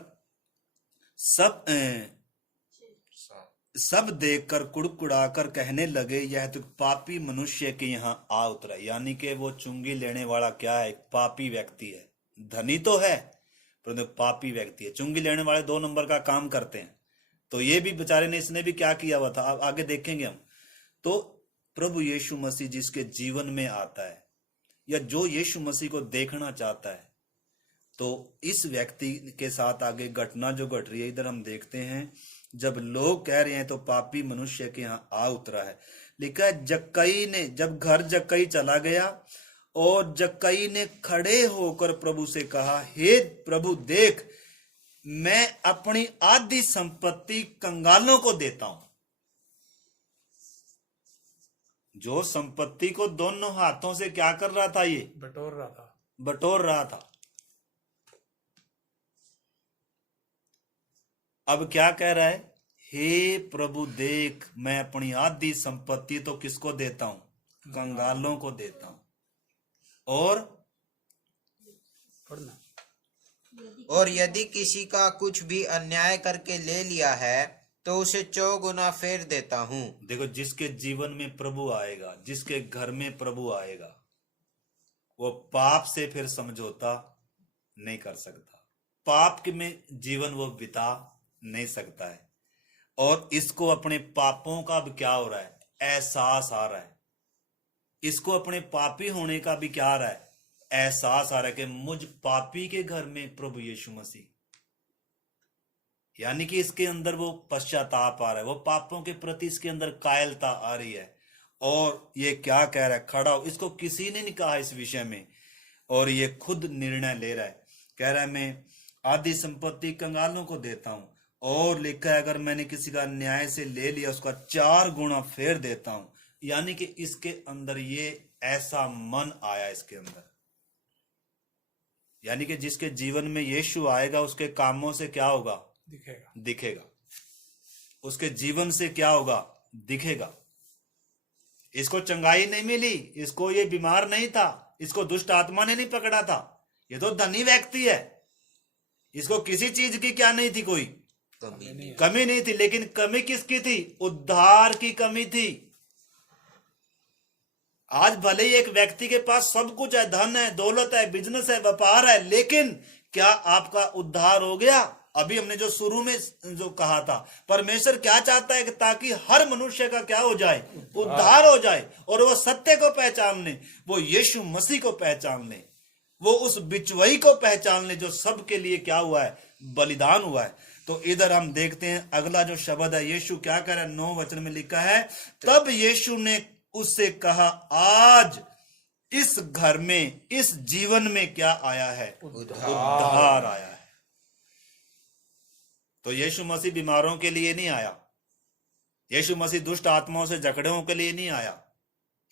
सब देखकर कुड़कुड़ाकर कहने लगे, यह तो पापी मनुष्य के यहाँ आ उतरा। यानी कि वो चुंगी लेने वाला क्या है, एक पापी व्यक्ति है। धनी तो है परंतु पापी व्यक्ति है। चुंगी लेने वाले 2 नंबर का काम करते हैं। तो ये भी बेचारे ने, इसने भी क्या किया हुआ था, आगे देखेंगे हम। तो प्रभु यीशु मसीह जिसके जीवन में आता है, या जो यीशु मसीह को देखना चाहता है, तो इस व्यक्ति के साथ आगे घटना जो घट रही है, इधर हम देखते हैं, जब लोग कह रहे हैं तो पापी मनुष्य के यहाँ आ उतरा है। लिखा है जक्कई ने, जब घर जक्कई चला गया और जक्कई ने खड़े होकर प्रभु से कहा, हे प्रभु देख, मैं अपनी आधी संपत्ति कंगालों को देता हूं। जो संपत्ति को दोनों हाथों से क्या कर रहा था, ये बटोर रहा था। अब क्या कह रहा है, हे प्रभु देख, मैं अपनी आधी संपत्ति तो किसको देता हूं, कंगालों को देता हूं। और यदि किसी का कुछ भी अन्याय करके ले लिया है तो उसे 4 गुना फेर देता हूं। देखो, जिसके जीवन में प्रभु आएगा, जिसके घर में प्रभु आएगा, वो पाप से फिर समझौता नहीं कर सकता, पाप के में जीवन वो बिता नहीं सकता है। और इसको अपने पापों का भी क्या हो रहा है, एहसास आ रहा है। इसको अपने पापी होने का भी क्या आ रहा है, एहसास आ रहा है कि मुझ पापी के घर में प्रभु यीशु मसीह, यानी कि इसके अंदर वो पश्चाताप आ रहा है, वो पापों के प्रति इसके अंदर कायलता आ रही है। और ये क्या कह रहा है, खड़ा हो, इसको किसी ने नहीं कहा इस विषय में, और ये खुद निर्णय ले रहा है। कह रहा है मैं आधी संपत्ति कंगालों को देता हूं, और लिखा है अगर मैंने किसी का न्याय से ले लिया उसका 4 गुना फेर देता हूं। यानी कि इसके अंदर ये ऐसा मन आया इसके अंदर, यानी कि जिसके जीवन में यीशु आएगा उसके कामों से क्या होगा, दिखेगा। उसके जीवन से क्या होगा, दिखेगा। इसको चंगाई नहीं मिली, इसको ये बीमार नहीं था, इसको दुष्ट आत्मा ने नहीं पकड़ा था, ये तो धनी व्यक्ति है, इसको किसी चीज की क्या नहीं थी, कोई कमी नहीं थी। लेकिन कमी किसकी थी, उद्धार की कमी थी। आज भले ही एक व्यक्ति के पास सब कुछ है, धन है, दौलत है, बिजनेस है, व्यापार है, लेकिन क्या आपका उद्धार हो गया? अभी हमने जो शुरू में जो कहा था, परमेश्वर क्या चाहता है कि ताकि हर मनुष्य का क्या हो जाए, उद्धार हो जाए, और वो सत्य को पहचान ले, वो यीशु मसीह को पहचान ले, वो उस बिचवई को पहचान ले जो सबके लिए क्या हुआ है, बलिदान हुआ है। तो इधर हम देखते हैं अगला जो शब्द है, यीशु क्या कह रहा है, 9 वचन में लिखा है, तब यीशु ने उससे कहा, आज इस घर में, इस जीवन में क्या आया है, उद्धार आया है। तो यीशु मसीह बीमारों के लिए नहीं आया, यीशु मसीह दुष्ट आत्माओं से जकड़ों के लिए नहीं आया,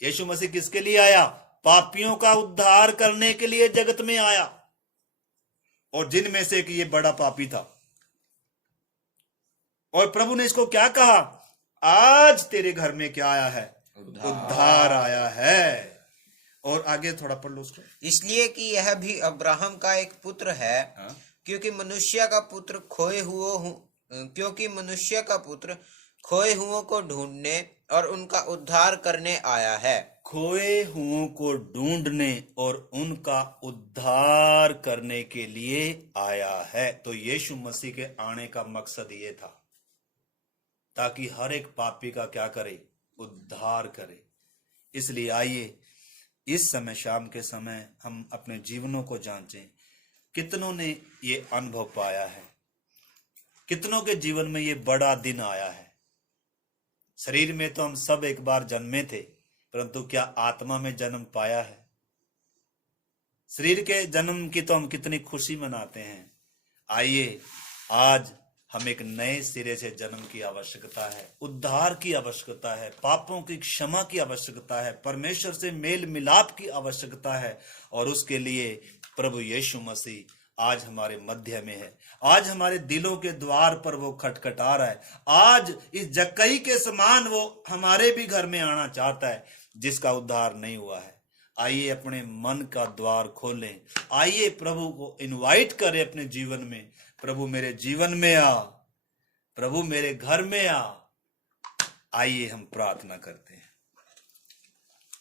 यीशु मसीह किसके लिए आया, पापियों का उद्धार करने के लिए जगत में आया। और जिनमें से कि ये बड़ा पापी था, और प्रभु ने इसको क्या कहा, आज तेरे घर में क्या आया है, उद्धार आया है। और आगे थोड़ा पढ़ लो उसको। इसलिए कि यह भी अब्राहम का एक पुत्र है, क्योंकि मनुष्य का पुत्र खोए हुओं को ढूंढने और उनका उद्धार करने आया है। खोए हुओं को ढूंढने और उनका उद्धार करने के लिए आया है। तो यीशु मसीह के आने का मकसद ये था, ताकि हर एक पापी का क्या करे, उद्धार करे। इसलिए आइए इस समय, शाम के समय, हम अपने जीवनों को जांचें। कितनों ने ये अनुभव पाया है, कितनों के जीवन में ये बड़ा दिन आया है। शरीर में तो हम सब एक बार जन्मे थे, परंतु क्या आत्मा में जन्म पाया है? शरीर के जन्म की तो हम कितनी खुशी मनाते हैं। आइए आज हम एक नए सिरे से जन्म की आवश्यकता है, उद्धार की आवश्यकता है, पापों की क्षमा की आवश्यकता है, परमेश्वर से मेल मिलाप की आवश्यकता है। और उसके लिए प्रभु यीशु मसीह आज हमारे मध्य में है। आज हमारे दिलों के द्वार पर वो खटखटा रहा है। आज इस जक्कई के समान वो हमारे भी घर में आना चाहता है, जिसका उद्धार नहीं हुआ है। आइए अपने मन का द्वार खोलें, आइए प्रभु को इनवाइट करें अपने जीवन में। प्रभु मेरे जीवन में आ, प्रभु मेरे घर में आ। आइए हम प्रार्थना करते हैं,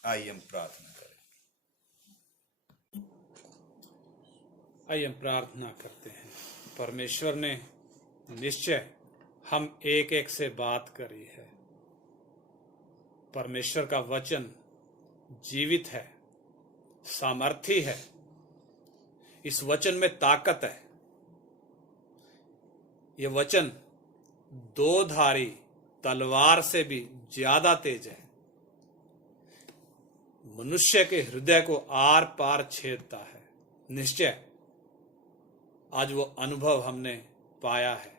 आइए हम प्रार्थना करें। आइए हम प्रार्थना करते हैं। परमेश्वर ने निश्चय हम एक एक से बात करी है। परमेश्वर का वचन जीवित है, सामर्थी है। इस वचन में ताकत है। यह वचन दो धारी तलवार से भी ज्यादा तेज है, मनुष्य के हृदय को आर पार छेदता है। निश्चय आज वो अनुभव हमने पाया है।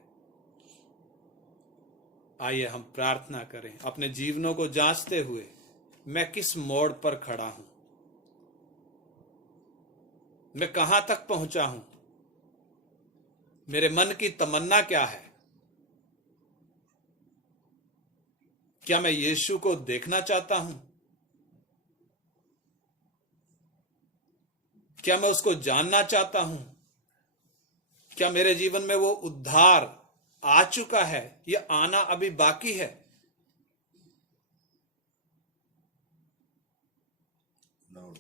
आइए हम प्रार्थना करें, अपने जीवनों को जांचते हुए, मैं किस मोड़ पर खड़ा हूं, मैं कहां तक पहुंचा हूं, मेरे मन की तमन्ना क्या है। क्या मैं यीशु को देखना चाहता हूं? क्या मैं उसको जानना चाहता हूं? क्या मेरे जीवन में वो उद्धार आ चुका है या आना अभी बाकी है?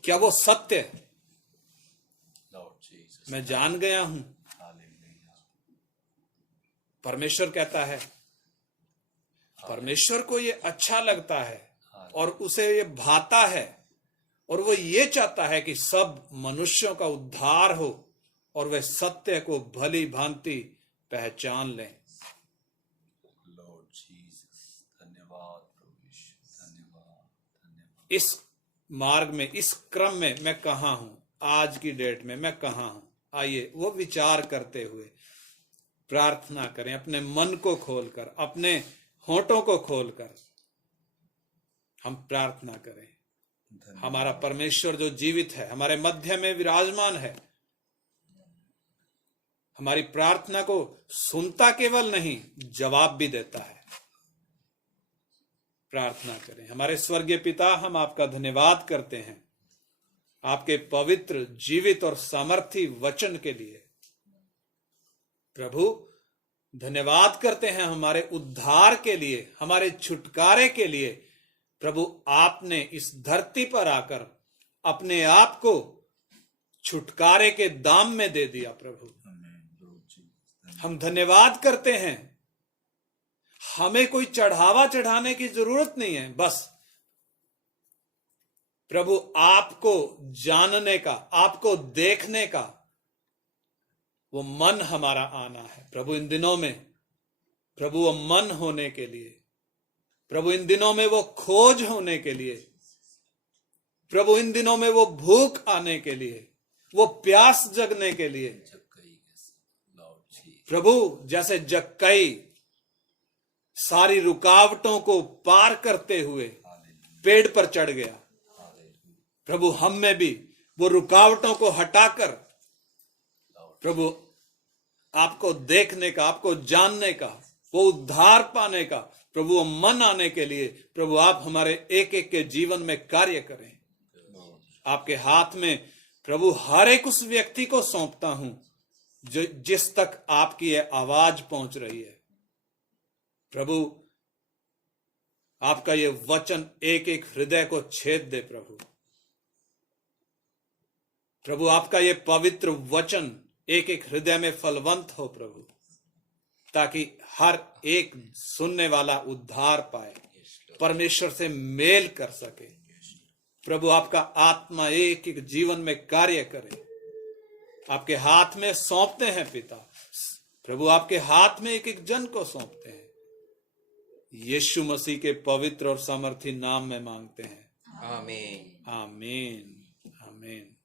क्या वो सत्य मैं जान गया हूं? परमेश्वर कहता है, परमेश्वर को ये अच्छा लगता है और उसे ये भाता है, और वो ये चाहता है कि सब मनुष्यों का उद्धार हो और वे सत्य को भली भांति पहचान लें। इस मार्ग में, इस क्रम में मैं कहां हूं, आज की डेट में मैं कहां हूं? आइए वो विचार करते हुए प्रार्थना करें, अपने मन को खोलकर, अपने होठों को खोलकर हम प्रार्थना करें। हमारा परमेश्वर जो जीवित है, हमारे मध्य में विराजमान है, हमारी प्रार्थना को सुनता केवल नहीं, जवाब भी देता है। प्रार्थना करें। हमारे स्वर्गीय पिता, हम आपका धन्यवाद करते हैं आपके पवित्र, जीवित और सामर्थी वचन के लिए। प्रभु धन्यवाद करते हैं हमारे उद्धार के लिए, हमारे छुटकारे के लिए। प्रभु आपने इस धरती पर आकर अपने आप को छुटकारे के दाम में दे दिया। प्रभु हम धन्यवाद करते हैं। हमें कोई चढ़ावा चढ़ाने की जरूरत नहीं है, बस प्रभु आपको जानने का, आपको देखने का वो मन हमारा आना है। प्रभु इन दिनों में, प्रभु वो मन होने के लिए, प्रभु इन दिनों में वो खोज होने के लिए, प्रभु इन दिनों में वो भूख आने के लिए, वो प्यास जगने के लिए। प्रभु जैसे जक्कई सारी रुकावटों को पार करते हुए पेड़ पर चढ़ गया, प्रभु हम में भी वो रुकावटों को हटाकर प्रभु आपको देखने का, आपको जानने का, वो उद्धार पाने का प्रभु वो मन आने के लिए प्रभु आप हमारे एक एक के जीवन में कार्य करें। आपके हाथ में प्रभु हर एक उस व्यक्ति को सौंपता हूं जो जिस तक आपकी ये आवाज पहुंच रही है। प्रभु आपका ये वचन एक एक हृदय को छेद दे प्रभु। प्रभु आपका ये पवित्र वचन एक एक हृदय में फलवंत हो प्रभु, ताकि हर एक सुनने वाला उद्धार पाए, परमेश्वर से मेल कर सके। प्रभु आपका आत्मा एक एक जीवन में कार्य करे। आपके हाथ में सौंपते हैं पिता। प्रभु आपके हाथ में एक एक जन को सौंपते हैं। यीशु मसीह के पवित्र और सामर्थी नाम में मांगते हैं। आमीन। आमीन। आमीन।